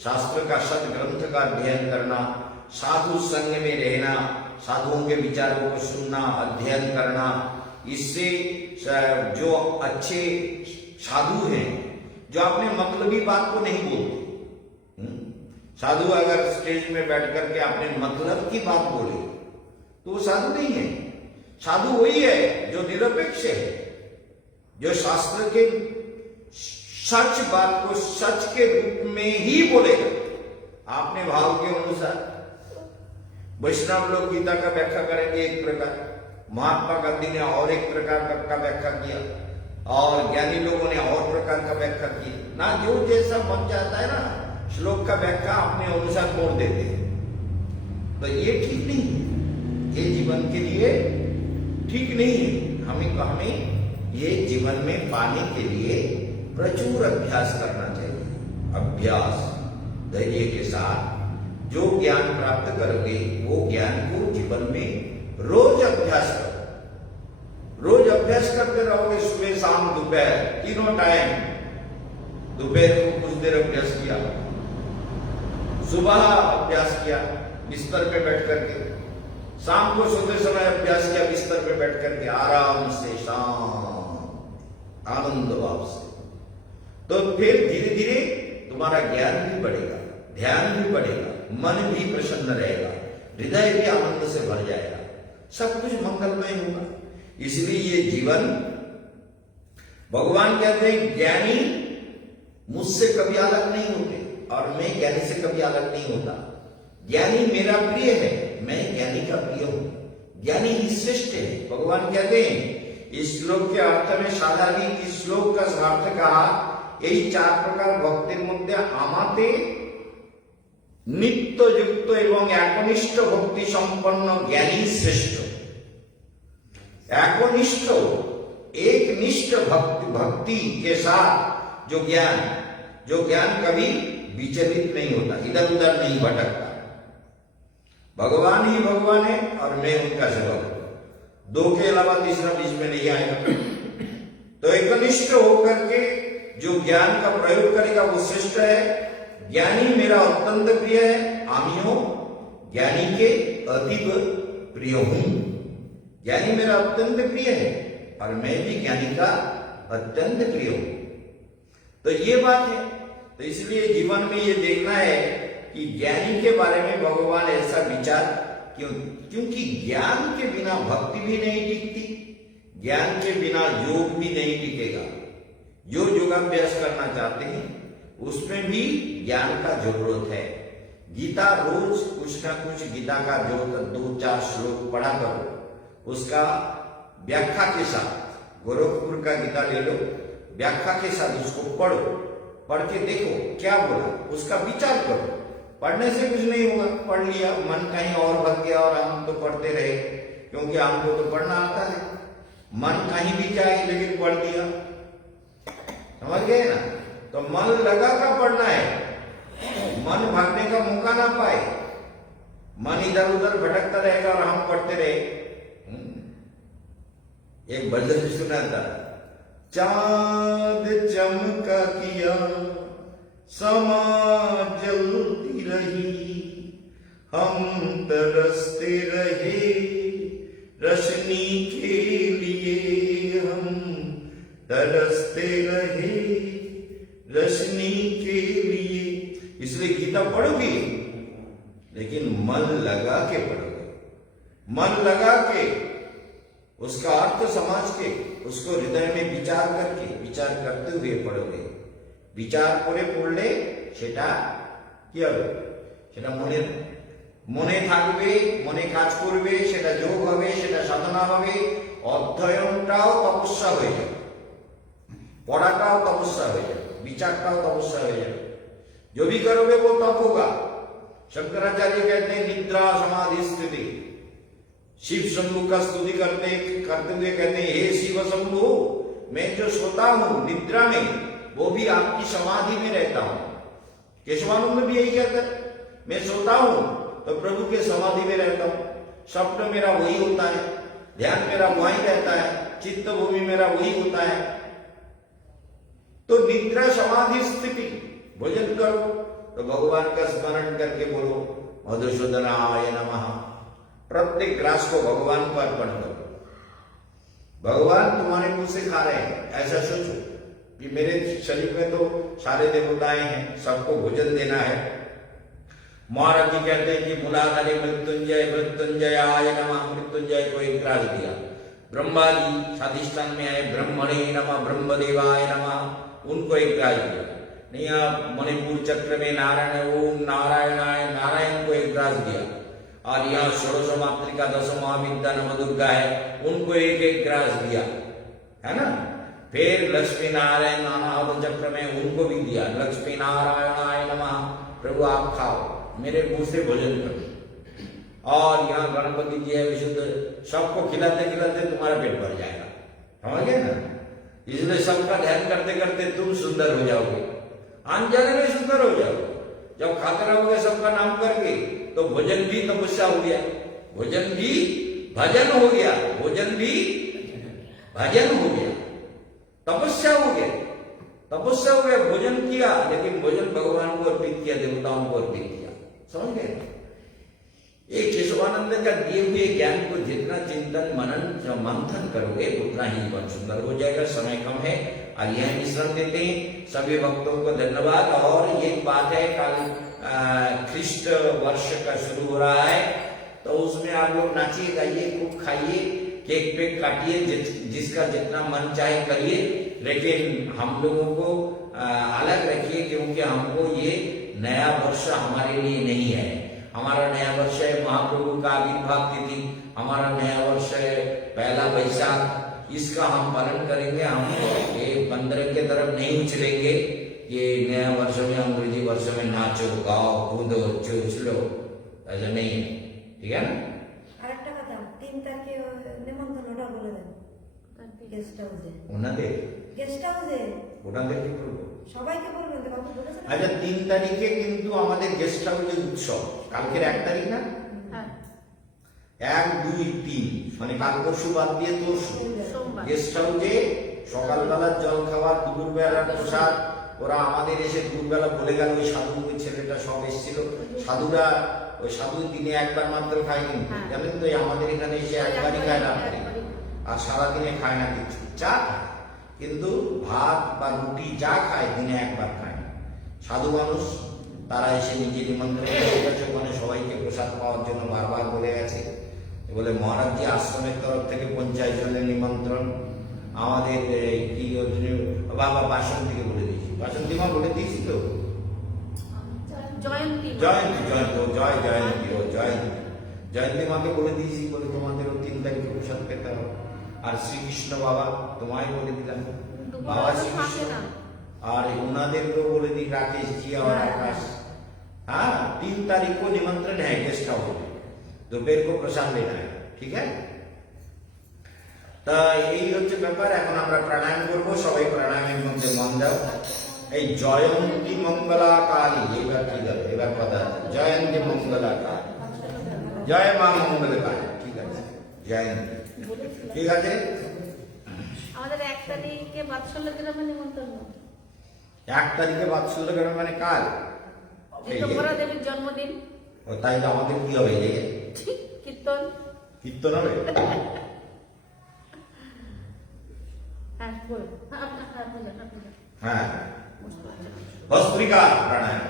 शास्त्र का सदग्रंथ का अध्ययन करना, साधु संग में रहना, साधुओं के विचारों को सुनना, अध्ययन करना, इससे जो अच्छे साधु हैं जो अपने मतलबी बात को नहीं बोलते। साधु अगर स्टेज में बैठ करके अपने मतलब की बात बोले तो वो साधु नहीं है। साधु वही है जो निरपेक्ष है, जो शास्त्र के सच बात को सच के रूप में ही बोलेगा, आपने भाव के अनुसार। वैष्णव लोग गीता का व्याख्या करेंगे एक प्रकार, महात्मा गांधी ने और एक प्रकार का व्याख्या किया, और ज्ञानी लोगों ने और प्रकार का व्याख्या किया ना। जो जैसा बन जाता है ना, श्लोक का व्याख्या अपने अनुसार मोड़ देते हैं। तो ये ठीक नहीं है, ये जीवन के लिए ठीक नहीं है। हमें ये जीवन में पाने के लिए प्रचुर अभ्यास करना चाहिए। अभ्यास धैर्य के साथ जो ज्ञान प्राप्त करोगे वो ज्ञान को जीवन में रोज अभ्यास करो। रोज अभ्यास करते रहोगे, सुबह शाम दोपहर तीनों टाइम। दोपहर को कुछ देर अभ्यास किया, सुबह अभ्यास किया बिस्तर पे बैठ करके, शाम को सोते समय अभ्यास किया बिस्तर पे बैठ करके, आराम से, शांत आनंद भाव से। तो फिर धीरे धीरे तुम्हारा ज्ञान भी बढ़ेगा, ध्यान भी बढ़ेगा, मन भी प्रसन्न रहेगा, हृदय भी आनंद से भर जाएगा। सब कुछ मंगलमय होगा। इसलिए ये जीवन, भगवान कहते हैं ज्ञानी मुझसे कभी अलग नहीं होते और मैं ज्ञानी से कभी अलग नहीं होता। ज्ञानी मेरा प्रिय है, मैं ज्ञानी का प्रिय हूं। ज्ञानी ही श्रेष्ठ है। भगवान कहते हैं इस श्लोक के अर्थ में साधारण इस श्लोक का अर्थ कहा, यही 4 प्रकार भक्तिर मध्य आमाते नित्य युक्त एवं एकनिष्ठ भक्ति संपन्न ज्ञानी श्रेष्ठ। एकनिष्ठ एक निष्ठ भक्ति के साथ जो ज्ञान कभी विचलित नहीं होता, इधर उधर नहीं भटकता। भगवान ही भगवान है और मैं उनका सेवक, 2 के अलावा तीसरा बीच में नहीं आएगा। तो एकनिष्ठ होकर के जो ज्ञान का प्रयोग करेगा वो श्रेष्ठ है। ज्ञानी मेरा अत्यंत प्रिय है, आमियो ज्ञानी के अतीव प्रिय हूं। ज्ञानी मेरा अत्यंत प्रिय है और मैं भी ज्ञानी का अत्यंत प्रिय हूं। तो ये बात है। तो इसलिए जीवन में ये देखना है कि ज्ञानी के बारे में भगवान ऐसा विचार क्योंकि ज्ञान के बिना भक्ति भी नहीं टिकती, ज्ञान के बिना योग भी नहीं टिकेगा। जो योगाभ्यास करना चाहते हैं उसमें भी ज्ञान का जरूरत है। गीता रोज कुछ ना कुछ गीता का जो 2-4 श्लोक पढ़ा करो, उसका व्याख्या के साथ, गोरखपुर का गीता ले लो, व्याख्या के साथ उसको पढ़ो, पढ़ के देखो क्या बोला, उसका विचार करो। पढ़ने से कुछ नहीं होगा, पढ़ लिया, मन कहीं और भग गया और हम तो पढ़ते रहे, क्योंकि हमको तो पढ़ना आता है। मन कहीं भी जाए लेकिन पढ़ दिया, समझ गए ना। तो मन लगा कर पढ़ना है, मन भागने का मौका ना पाए। मन इधर उधर भटकता रहेगा और हम पढ़ते रहे। एक भजन सुना था, चांद चमका किया समा जलती रही, हम तरसते रहे रोशनी के लिए, हम तरसते रहे रोशनी के लिए। इसलिए गीता पढ़ोगे लेकिन मन लगा के पढ़ोगे, मन लगा के उसका अर्थ समझ के उसको हृदय में विचार करके, विचार करते हुए पढ़ोगे। विचार করে পড়লে সেটা কি হবে, সেটা মনে থাকবে, মনে কাজ করবে, সেটা যোগ হবে, সেটা সাধনা হবে। অধ্যয়নটাও তপস্যা হয়ে যাবে, পড়াটাও তপস্যা হয়ে যাবে, विचारटाও तपस्या हो जाए। जो भी करोगे वो तप होगा। शंकराचार्य कहते हैं निद्रा समाधि स्थिति। शिव शंभु का स्तुति करते हुए कहते हैं, हे शिव शंभु, मैं जो सोता हूं निद्रा में वो भी आपकी समाधि में रहता हूं। केशवानंद भी यही कहता है, मैं सोता हूं तो प्रभु के समाधि में रहता हूं। स्वप्न मेरा वही होता है, ध्यान मेरा वही रहता है, चित्त भूमि मेरा वही होता है। तो निद्रा समाधि स्थिति, भोजन करो तो भगवान का स्मरण करके बोलो मधुसूदनाय नमः। प्रत्येक ग्रास को भगवान को अर्पण करो। भगवान तुम्हारे मुंह से खा रहे हैं, ऐसा सोचो कि मेरे शरीर में तो सारे देवताएं हैं, सबको भोजन देना है। महाराज जी कहते हैं कि मूलाधारी मृत्युंजय मृत्युंजयाय नमः। मृत्युंजय को एक ग्रास दिया। ब्रह्मा जी स्वाधिष्ठान में आए, ब्रह्मणे नमः, ब्रह्मदेवाय नमः, उनको एक ग्रास दिया। नहीं, आप मणिपुर चक्र में नारायण, ओम नारायणाय, नारायण को एक ग्रास दिया। और यहाँ षोडश मातृका 10 महाविद्या नवदुर्गा है, उनको एक एक ग्रास दिया, है ना। फिर लक्ष्मी नारायण नानावत चक्र में उनको भी दिया। लक्ष्मी नारायणाय नमः, प्रभु आप खाओ, मेरे मुंह से भोजन करो। और यहाँ गणपति जी है विशुद्ध, सबको खिलाते खिलाते तुम्हारा पेट भर जाएगा, समझ गए ना। इसलिए सबका ध्यान करते करते तुम सुंदर हो जाओगे, आने जाने में सुंदर हो जाओगे। जब खाते रहोगे सबका नाम करके तो भोजन भी तपस्या हो गया, भोजन भी भजन हो गया, भोजन भी भजन हो गया, तपस्या हो गया, तपस्या हो गया। भोजन किया लेकिन भोजन भगवान को अर्पित किया, देवताओं को अर्पित किया, समझ गए। एक केशवानंद का दिए हुए ज्ञान को जितना चिंतन मनन मंथन करोगे उतना ही जीवन सुंदर हो जाएगा। समय कम है और यह मिश्रण देते हैं। सभी भक्तों को धन्यवाद। और एक बात है, कल ख्रिस्ट वर्ष का शुरू हो रहा है, तो तो उसमें आप लोग नाचिए गाइए खूब खाइए केक पेक काटिए जिसका जितना मन चाहे करिए, लेकिन हम लोगों को अलग रखिए, क्योंकि हमको ये नया वर्ष हमारे लिए नहीं है। हमारा नया वर्ष है महाप्रभु का आविर्भाव तिथि, हमारा नया वर्ष है पहला वैशाख, इसका हम पालन करेंगे। हम ये बंदर के तरफ नहीं उछलेंगे। ये नया वर्ष में अंग्रेजी वर्ष में नाचो गाओ कूदो चलो, ऐसा नहीं है, ठीक है ना। আরেকটা কথা 3 তারিখে নিমন্ত্রণটা বলে দেন গেস্ট হাউসে। গেস্ট হাউসে ওনাদের কি করবো? সবাইকে বলবেন তো, বাবু বলেছেন। আচ্ছা 3 তারিখে কিন্তু আমাদের গেস্ট হাউসে উৎসব, কালকের 1 তারিখ না? হ্যাঁ 1, 2, 3 মানে কাল পরশু বাদ দিয়ে তো সোমবার। গেস্ট হাউসে সকালবেলার জল খাবার, দুপুরবেলার প্রসাদ। ওরা আমাদের এসে দুপুরবেলা বলে গেল, ওই সাধু ওই ছেলেটা সব এসেছিল, সাধুরা ওই সাধু দিনে একবার মাত্র খায়, কিন্তু হ্যাঁ। জানেন তো এই আমাদের এখানে এসে একবারই খায় রাত্রে, আর সারাদিনে খায় না কিছু, চা খায়, কিন্তু ভাত বা রুটি যা খায় দিনে একবার খায়। সাধু মানুষ, তারা এসে নিজে নিমন্ত্রণ করে গেছে, ওখানে সবাইকে প্রসাদ পাওয়ার জন্য বারবার বলে গেছে। বলে মহারাজজি আশ্রমের তরফ থেকে 50 জনের নিমন্ত্রণ, আমাদের কি বাবা বাসন্তীকে বলে দিয়েছি, বাসন্তী মা বলে দিয়েছি তো, জয়ন্তী জয়ন্তী জয়ন্তী ও জয় জয়ন্তী ও জয়ন্তী জয়ন্তী মাকে বলে দিয়েছি, বলে তোমাদেরও 3 তারিখে প্রসাদ পেতে হবে। আর শ্রীকৃষ্ণ বাবা তোমায় বলে দিলাম, বাবা শ্রীকৃষ্ণ, আর उन्नादेरको बोले दी राकेश जी और आकाश। हाँ 3 तारीख को निमंत्रण है गेस्ट हाउस में, दोपहर को प्रसाद लेना है, ठीक है। তা এই হচ্ছে ব্যাপার। এখন আমরা প্রাণায়াম করব, সবাই প্রাণায়ামের মধ্যে মন দাও। এই জয়ন্তী মঙ্গলা কালী, এবার ঠিক আছে, এবার কথা আছে, জয়ন্তী মঙ্গলা কালী, জয় মা মঙ্গল কালী, ঠিক আছে, জয়ন্তী, ঠিক আছে। আমাদের 1 তারিখে বাৎসল্য গ্রামে নিমন্ত্রণ। 1 তারিখে বাৎসল্য গ্রামে মানে কাল, ঋতুপরা দেবীর জন্মদিন। ও তাই তো আমাদের কি হবে, এই কীর্তন। কীর্তন হবে। হ্যাঁ বলুন, আপনি হ্যাঁ ভস্ত্রিকা প্রাণায়াম।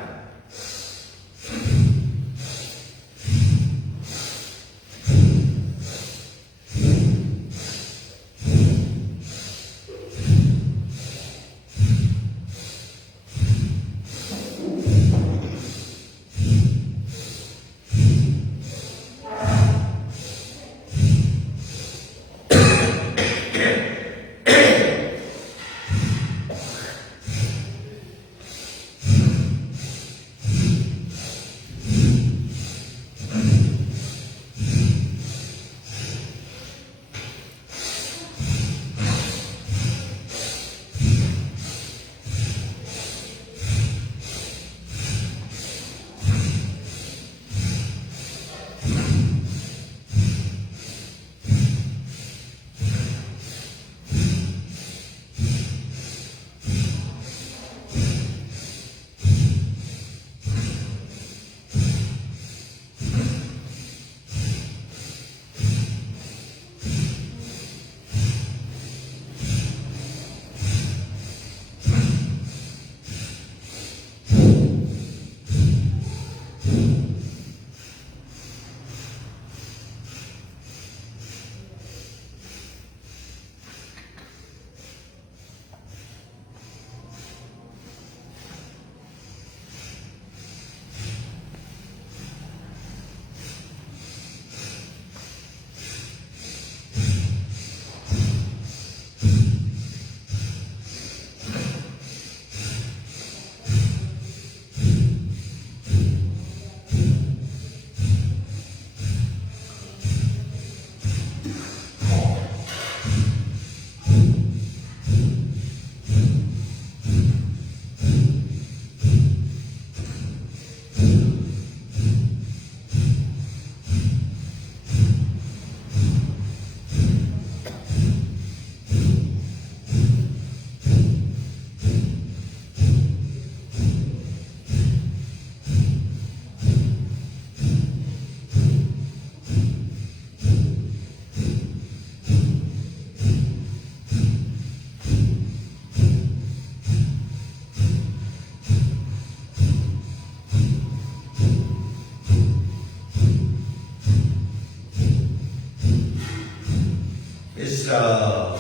विश्राम।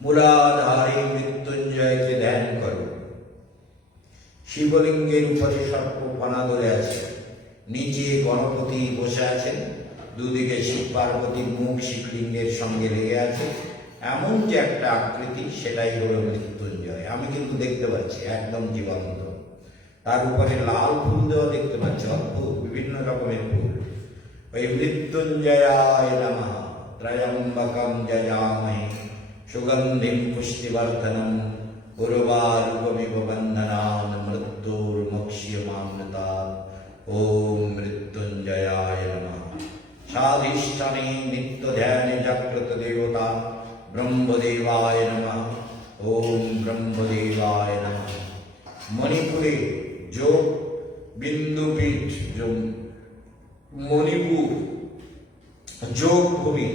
मूलाधारे मृत्युंजय के ध्यान करो। শিবলিঙ্গের উপরে সর্পফানা ধরে আছে, নিচে গণপতি বসে আছেন, দুদিকে শিব পার্বতীর মুখ শিবলিঙ্গের সঙ্গে লেগে আছে। এমন যে একটা আকৃতি, সেটাই হলো মৃত্যুঞ্জয়। আমি কিন্তু দেখতে পাচ্ছি একদম জীবন্ত। তার উপরে লাল ফুল দেওয়া দেখতে পাচ্ছি, অদ্ভুত বিভিন্ন রকমের ফুল। ওই মৃত্যুঞ্জয়ায় নমঃ ত্রয়ম্বকম যজামহে সুগন্ধিম পুষ্টিবর্ধনম উর্বারুকমিব বন্ধনান মৃত্যুর্মোক্ষ্যমামৃতাৎ। ওম মৃত্যুঞ্জয়ায় নমঃ। সাধিষ্ঠানে নিত্য ধ্যানে জাগ্রত দেবতা ব্রহ্মদেবায় নমঃ। ওম ব্রহ্মদেবায় নমঃ। মণিপুরে যোগ বিন্দুপীঠ, মণিপুর যোগ ভূমি,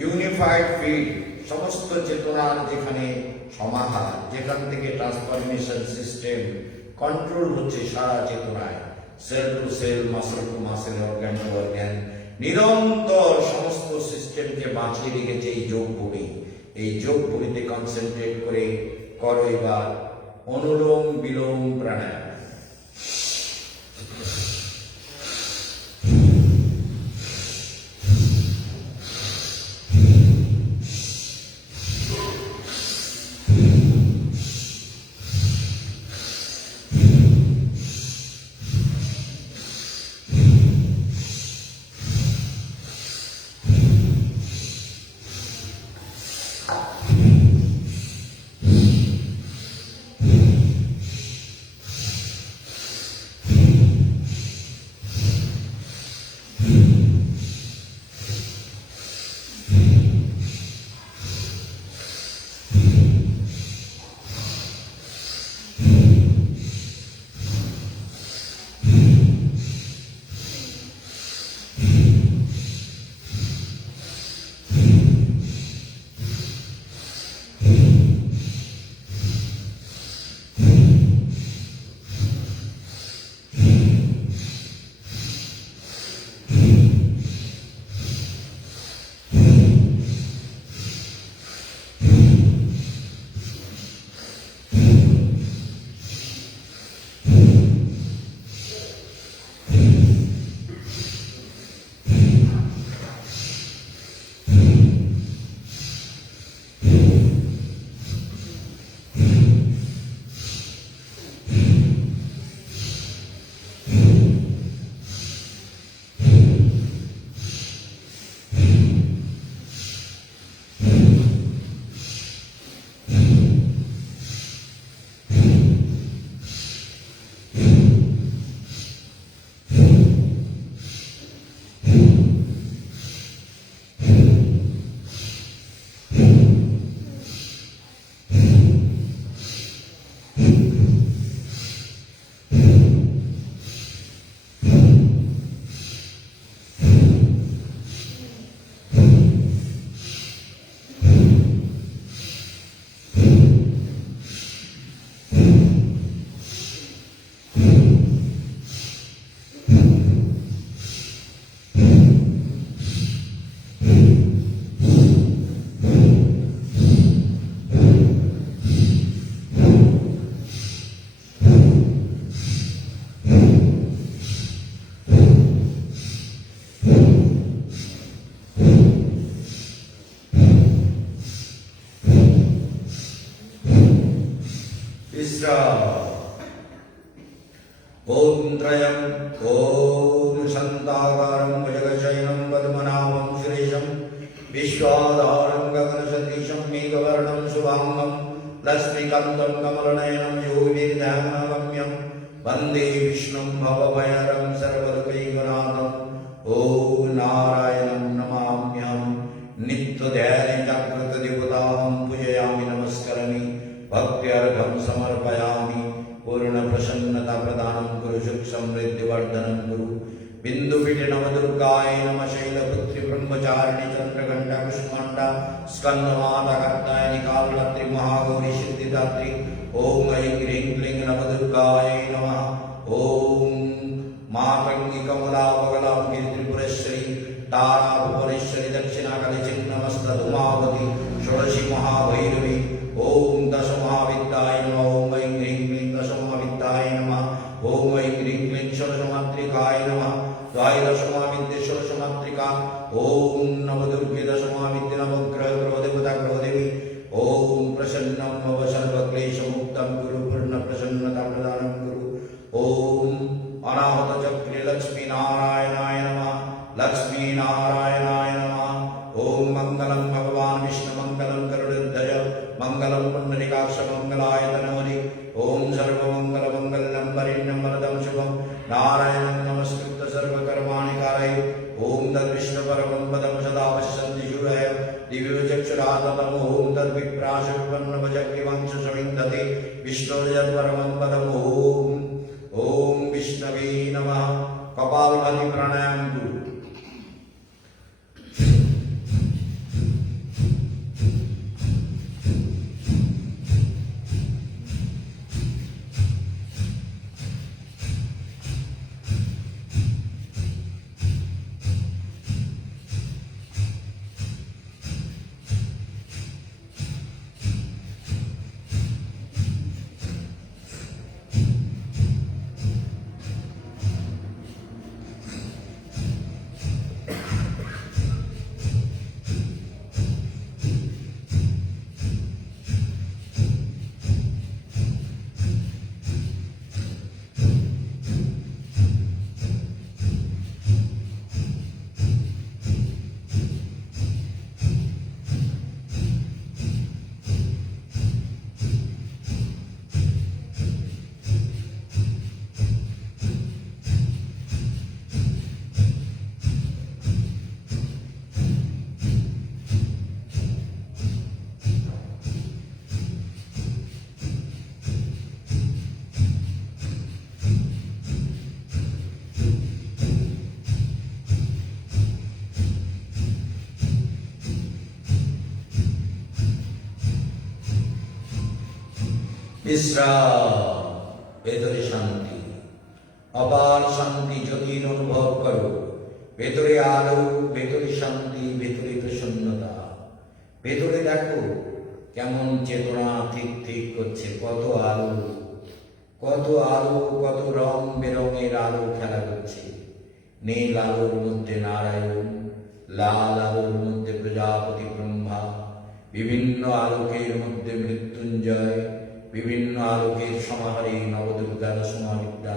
ইউনিফাইড ফিল্ড, সমস্ত চেতনার যেখানে সমাহার, যেখান থেকে ট্রান্সফরমেশন সিস্টেম কন্ট্রোল হচ্ছে সারা চেতনায়, cell to cell, muscle to muscle, organ to organ, নিরন্তর সমস্ত সিস্টেমকে বাঁচিয়ে রেখেছে এই যোগ ভূমি। এই যোগ ভূমিতে কনসেন্ট্রেট করে করো এবার অনুলোম বিলোম প্রাণায়াম। ओम त्रयं ओम शांताकारं भुजगशयनं पद्मनाभं सुरेशं विश्वाधारं गगनसदृशं मेघवर्णं शुभांगं लक्ष्मीकान्तं कमलनयनं योगिर्ध्यानगम्यं वन्दे विष्णुं भवभयहरं सर्वलोकैकनाथं। ओम नारायणं नमाम्यहं नित्यध्याने जागृत देवताहं पूजयामि नमस्करामि भक्त्यर्घं समर्पयामि। पूर्ण प्रसन्नता प्रदानं कुरु सुख समृद्धि वर्धनं कुरु। बिंदुपीठे नवदुर्गाय नमः। शैलपुत्री ब्रह्मचारिणी चंद्रघंटा कुष्मांडा स्कंदमाता कात्यायनी कालरात्रि महागौरी सिद्धिदात्री। ओम ऐं ह्रीं क्लीं नवदुर्गाय नमः। ओम मातंगी कमला बगला त्रिपुरेश्वरी तारा भुवनेश्वरी दक्षिणाकरा षोडशमात्रिकाय नमः द्वादशमाविद्ये षोडशमात्रिका ओम नवदुर्गे दशमाविद्ये नवग्रह ग्रहदेवता ग्रहदेवी ओम प्रसन्नं भव सर्वक्लेशमुक्तं कुरु पूर्ण प्रसन्नता प्रदानं कुरु ओम अनाहत चक्रे लक्ष्मी नारायणाय नमः लक्ष्मी नारायणाय नमः ओम मंगलम भगवान विष्णु मंगलम गरुड़ध्वज मंगलम पुंडरीकाक्ष मंगलाय तनोहरि ओम सर्वमंगल मंगलम वरेण्यं वरदं शुभं नारायणं नमस्कृत्य सर्वकर्माणि कारये ओम तद्विष्णु परमं पदं सदा पश्यन्ति शूरय दिव्यचक्षुराततम ओम तद्विप्राशुपन्नभजग्रिवंश सविन्दते विष्णुर्जन्मपरमं पदम् ओम विष्णवे नमः कपालभाति प्राणायाम गुरु বিশ্রাম ভেতরে শান্তি অপার শান্তি জ্যোতির অনুভব করো ভেতরে আলো ভেতরে শান্তি ভেতরে প্রসন্নতা ভেতরে দেখো কেমন চেতনা ঠিক ঠিক করছে কত আলো কত রং বেরঙের আলো খেলা করছে নীল আলোর মধ্যে নারায়ণ লাল আলোর মধ্যে প্রজাপতি ব্রহ্মা বিভিন্ন আলোকের মধ্যে মৃত্যুঞ্জয় বিভিন্ন আলোকের সমাহারে নবদুর্গা দশমাবিদ্যা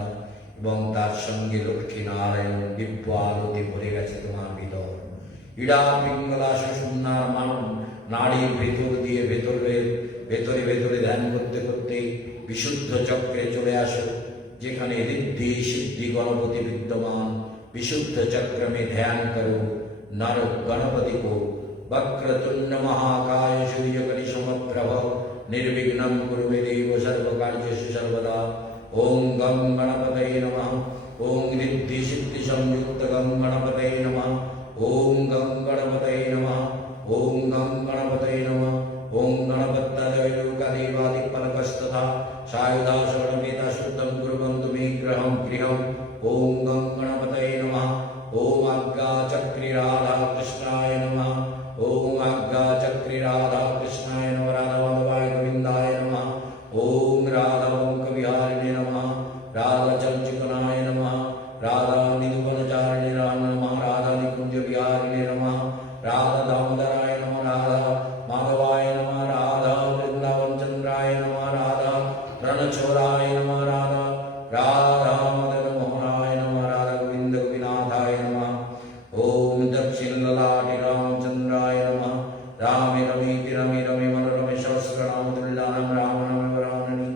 এবং তার সঙ্গে লক্ষ্মী নারায়ণ দিব্য আলোতে ভরে গেছে তোমার ভিতর ইড়া পিঙ্গলা সুষুম্নার মানব নাড়ির ভেতর দিয়ে ভেতরে ধ্যান করতে করতে বিশুদ্ধ চক্রে চলে আসো যেখানে ঋদ্ধি সিদ্ধি গণপতি বিদ্যমান विशुद्ध चक्र में ध्यान करो नर गणपति को वक्रतुंड महाकाय सूर्यकलि समप्रभ निर्विघ्नं कुरु मे देव सर्वकार्येषु सर्वदा ओम गं गणपतये नमः ओम रिद्धि सिद्धि संयुक्त गं गणपतये नमः ओम गं गणपतये नमः ओम गं गणपतये नमः ओम गणपतये लोकादेवादिपलकस्तथा सायुधा सर्वमेधा शुद्धं कुर्वन्तु मे गृहं ओम गं गणपतये नमः ओम आज्ञा चक्री राधा कृष्णाय नमः ओम आज्ञा चक्री राधा कृष्णाय नमः राधा माधवाय गोविंदाय नमः ओम राधा ओंक विहारिणे नमः राधा चंचकनाय नमः राधा निधुवनचारिणे नमः राधा निकुंज विहारिणे नमः राधा दामोदराय नमः राधा माधवाय नमः राधा वृंदावन चंद्राय नमः राधा रणछोराय नमः राधा राधा दक्षिणललाटे रामचंद्राय नमः रामे रमेति रमे रमे मनोरमे सहस्रनाम तुल्यानां राम नमः रामणि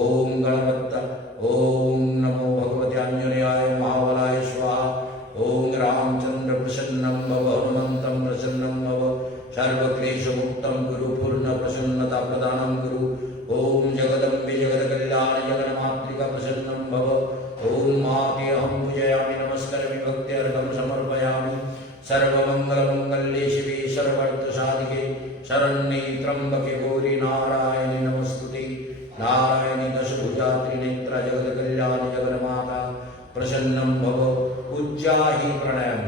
ओम गणपत ओम नमो भगवते आंजनेयाय महाबलाय स्वाहा ओम रामचंद्र प्रसन्नं भव हनुमन्तं प्रसन्नं भव सर्वक्लेशमुक्तं कुरु पूर्ण प्रसन्नता प्रदानं कुरु ओम जगदम्बे जगत्कल्याणि जगन्मातृका प्रसन्नं भव ओम मातेऽहं पूजयामि नमस्करामि भक्त्यार्थं समर्पयामि सर्वमंगलमंगल्ये शिवे सर्वार्थसाधिके शरण्ये त्र्यंबके गौरी नारायणि नमस्तुते नारायणि दशभुजा त्रिनेत्र जगत्कल्याणि जगन्माता प्रसन्नं भव उच्चाहि प्राणायाम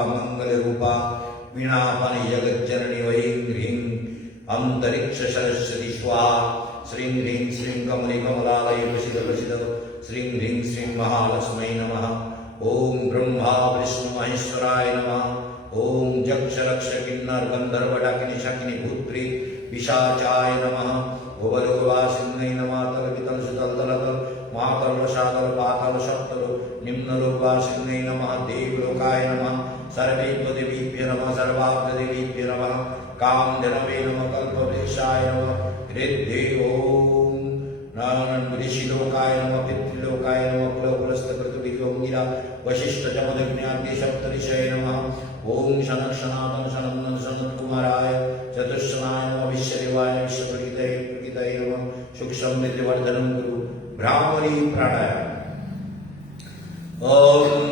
रूपा मंगल रूपा वीणापाणि जगत जननी वहीं ह्रीं अंतरिक्ष सरस्वती स्वाहा श्रीं ह्रीं श्रीं कमले कमलालये प्रसिद्ध प्रसिद्ध श्रीं ह्रीं श्रीं महालक्ष्मै नमः। ओम ब्रह्मा विष्णु महेश्वराय नमः। ओम जक्ष रक्ष किन्नर गंधर्व डाकिनी शाकिनी भूत्री पिशाचाय नमः। भुवलोकवासिन्यै नमः। तल वितल सुतल तलतल महातल सातल पाताल सप्तल निम्नलोकवासिन्यै नमः। देवलोकाय नमः। सर्वेभ्यो देवीभ्यो नमः। सर्वाभ्यो देवीभ्यो नमः। कामधेनवे नमः। कल्पवृक्षाय नमः। हृदय ओम ऋषिलोकाय नमः। पितृलोकाय नमः। कुलकुलस्थकृतविलोंगिरा वशिष्ठ जमदग्न्याद्य सप्तऋषये नमः। ओम सनत सनातन सनंदन सनत कुमाराय चतुष्षणाय नमः। विश्वदेवाय विश्वप्रकृतये प्रकृतये नमः। सुख समृद्धि वर्धनं कुरु। ब्राह्मणी प्राणायाम। ओम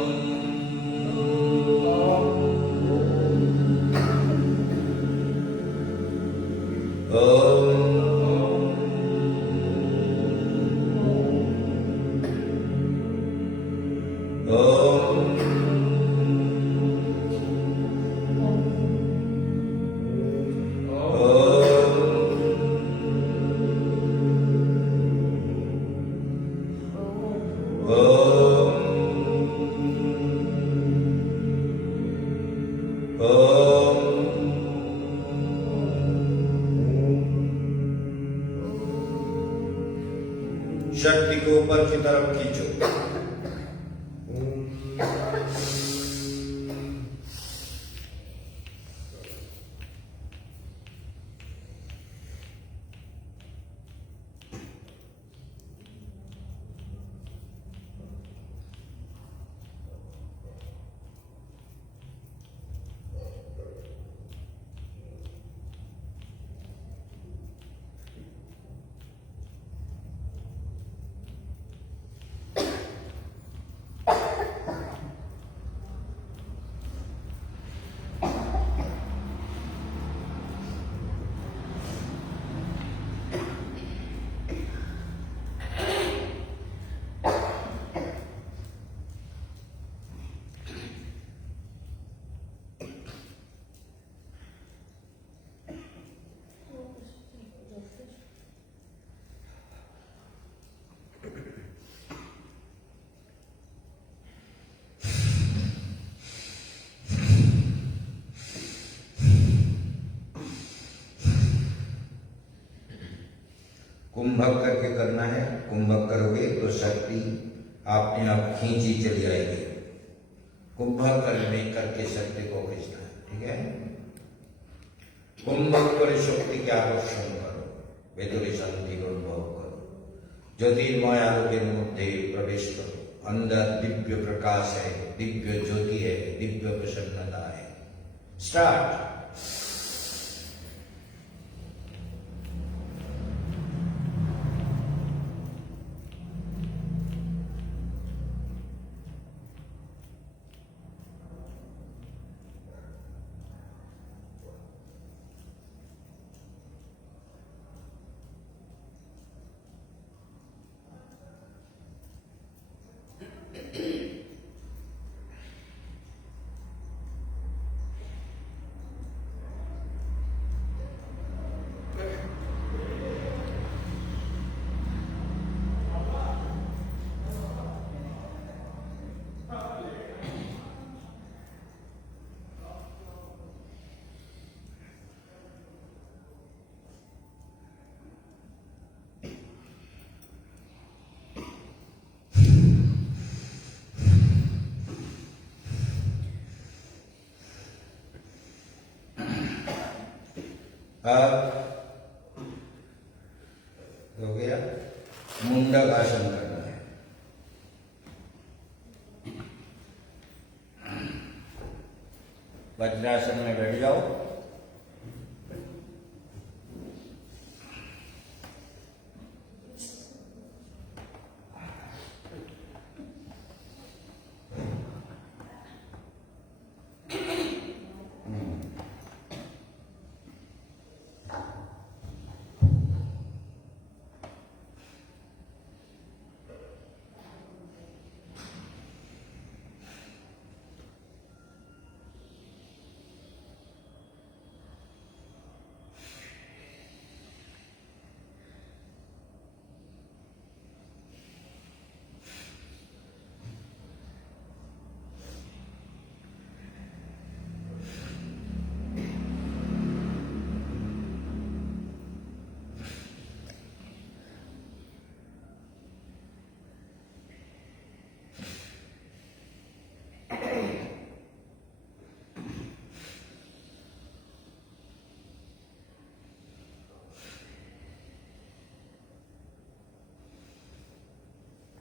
शक्ति को ऊपर की तरफ खींचो। कुंभक करके करना है। कुंभक करोगे तो शक्ति अपने आप खींची चली आएगी। कुंभक करके शक्ति को खींचना है, ठीक है। कुंभक पर शक्ति के आकर्षण करो, वेदुरी शांति को अनुभव करो। ज्योतिर्मय आलोकेर मध्य प्रवेश करो। अंदर दिव्य प्रकाश है, दिव्य ज्योति है, दिव्य प्रसन्नता है। स्टार्ट। हो गया। मुंडक आसन करना है। वज्रासन में बैठ जाओ।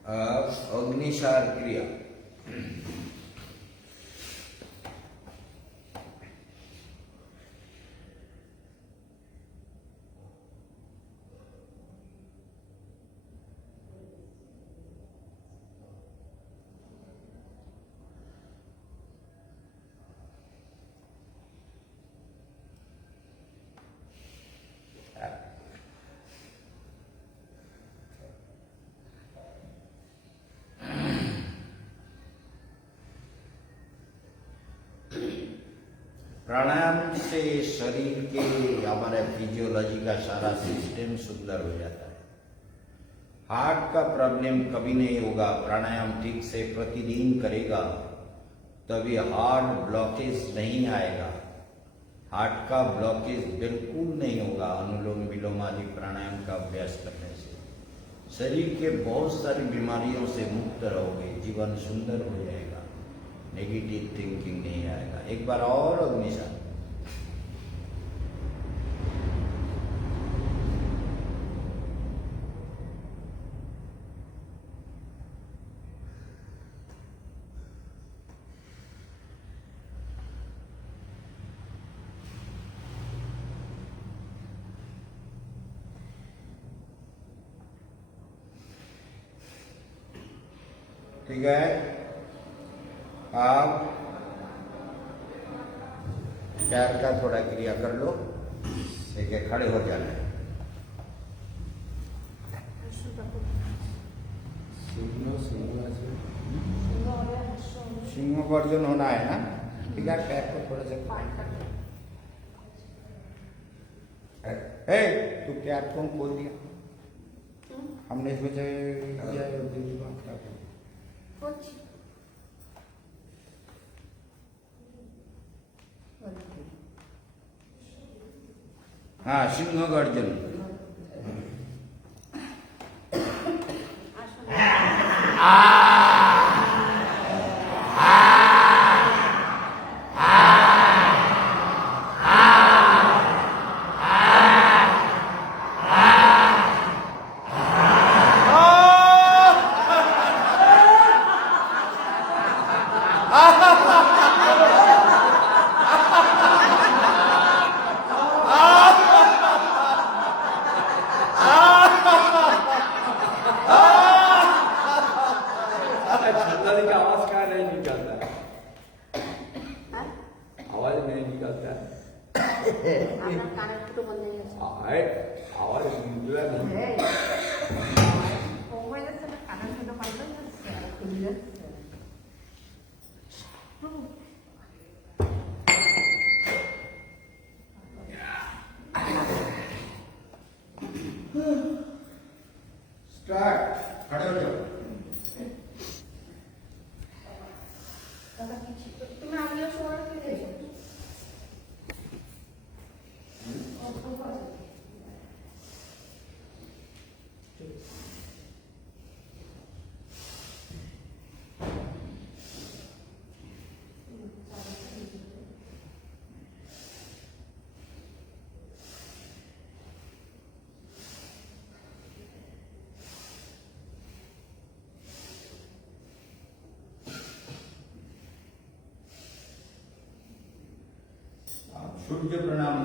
अब अग्निसार क्रिया। प्राणायाम से शरीर के हमारे फिजियोलॉजी का सारा सिस्टम सुंदर हो जाता है। हार्ट का प्रॉब्लम कभी नहीं होगा। प्राणायाम ठीक से प्रतिदिन करेगा तभी हार्ट ब्लॉकेज नहीं आएगा। हार्ट का ब्लॉकेज बिल्कुल नहीं होगा अनुलोम विलोम आदि प्राणायाम का अभ्यास करने से। शरीर के बहुत सारी बीमारियों से मुक्त रहोगे, जीवन सुंदर हो जाएगा, नेगेटिव थिंकिंग नहीं आएगा। एक बार और अग्निसार। ठीक है, आप पैर का थोड़ा क्रिया कर लो, ठीक है, खड़े हो जाना है। सिंह गर्जन होना है ना। ठीक है, पैर को थोड़ा सा तू पैर को खोल दिया। हमने सोचा हाँ, सिंह गर्जन। आवाज का नहीं निकलता, आवाज नहीं निकलता, आवाज निकला नहीं। स्टार्ट, खड़े हो जाओ। तुम्हें आगे छोड़ के दे। सूर्य प्रणाम।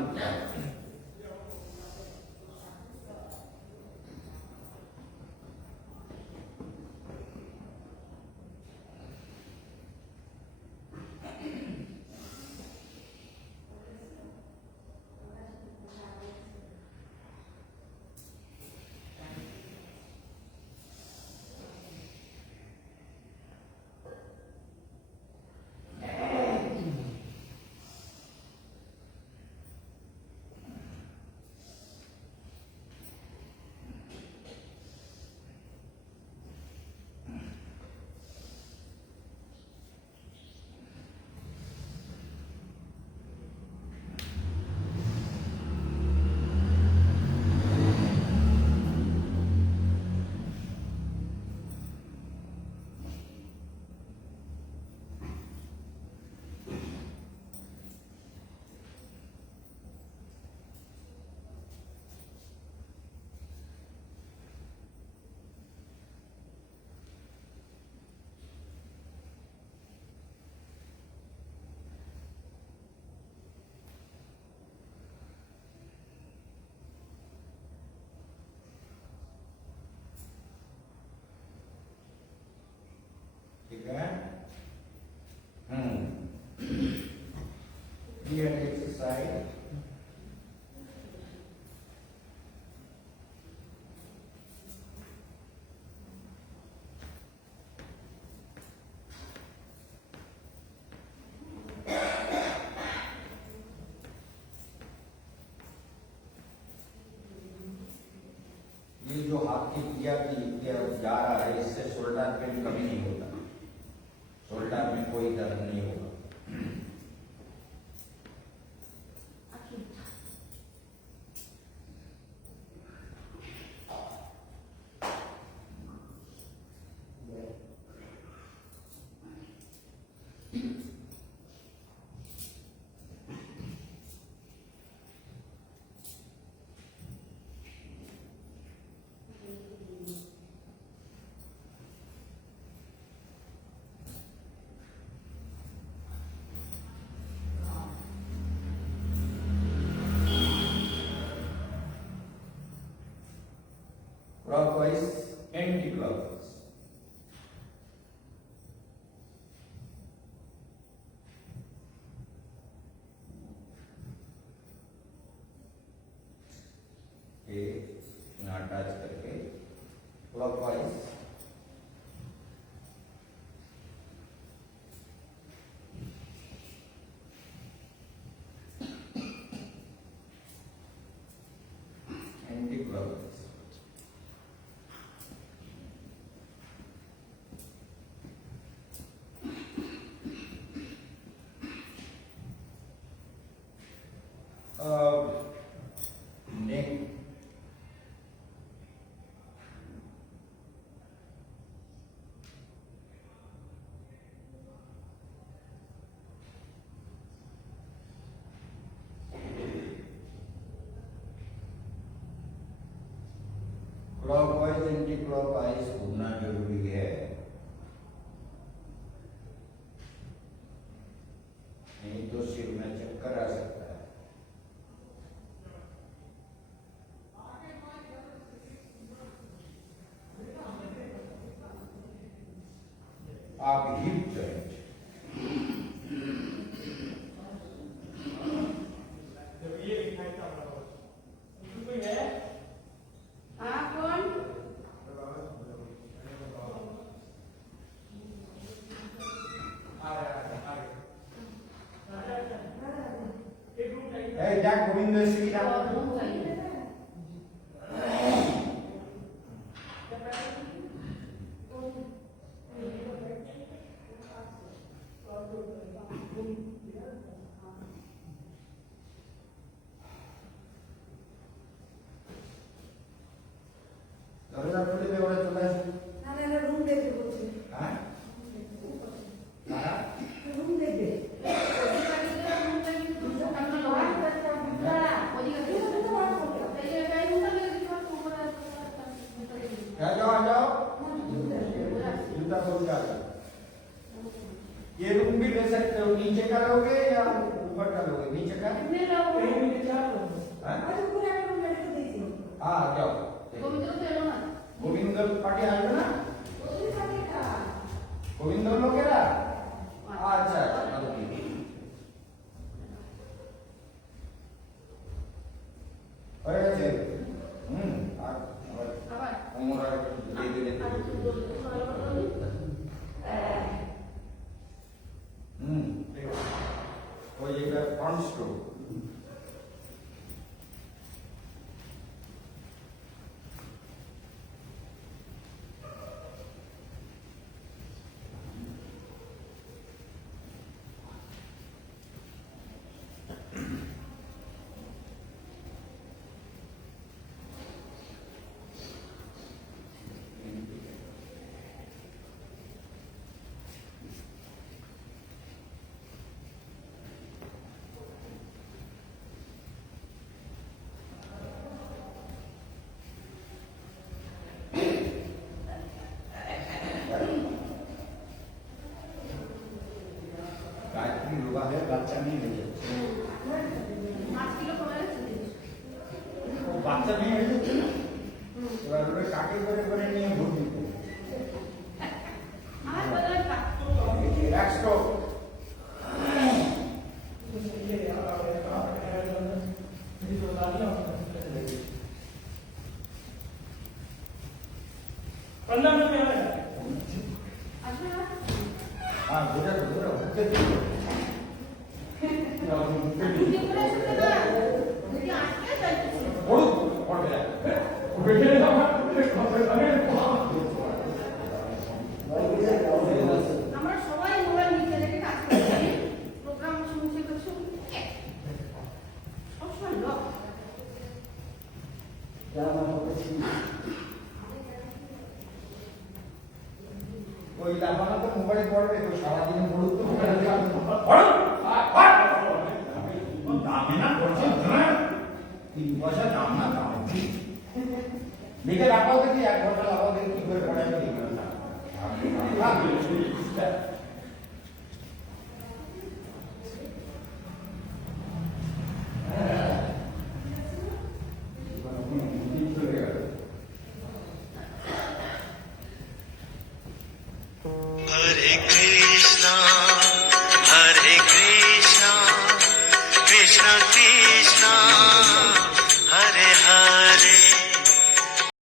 जो हाथ की क्रिया की जा रहा है इससे शोल्डर पेन कभी नहीं होता, शोल्डर में कोई दर्द नहीं होगा। Clockwise, anti-clockwise. ये यहाँ टच करके clockwise, anti-clockwise. Neck, clockwise anti clockwise घूमना जरूरी है, नहीं तो सिर में चक्कर आ सकता है। आप हिप जॉइंट, क्या गोविंद श्री राम ये रूम भी ले सकते हो, नीचे का लोगे या ऊपर का लोगे? नीचे का? हाँ जाओ, गोविंद पार्टी आएगा ना, गोविंद लोगे ना? अच्छा अच्छा अरे अच्छे বাচ্চা নিয়ে গেছে, বাচ্চা নিয়ে গেছে, এবার ওরা কাকে করে করে নিয়ে ভোট দিতে একশো हाँ बुझा तो बुझा আমরা সবাই মোবাইল নিচে রেখে কাজ করছি, প্রোগ্রাম শুনছি কিছু সবসময় লক। ওই লাফানো তো মোবাইল পড়বে তো সারাদিন পড়ুক তো মোবাইল দামি না করছে 3 পয়সা দাম না দাম লিখে রাখাও দেখি 1 ঘন্টা লাগাও দেখি কি করে পড়াবে ঠিক না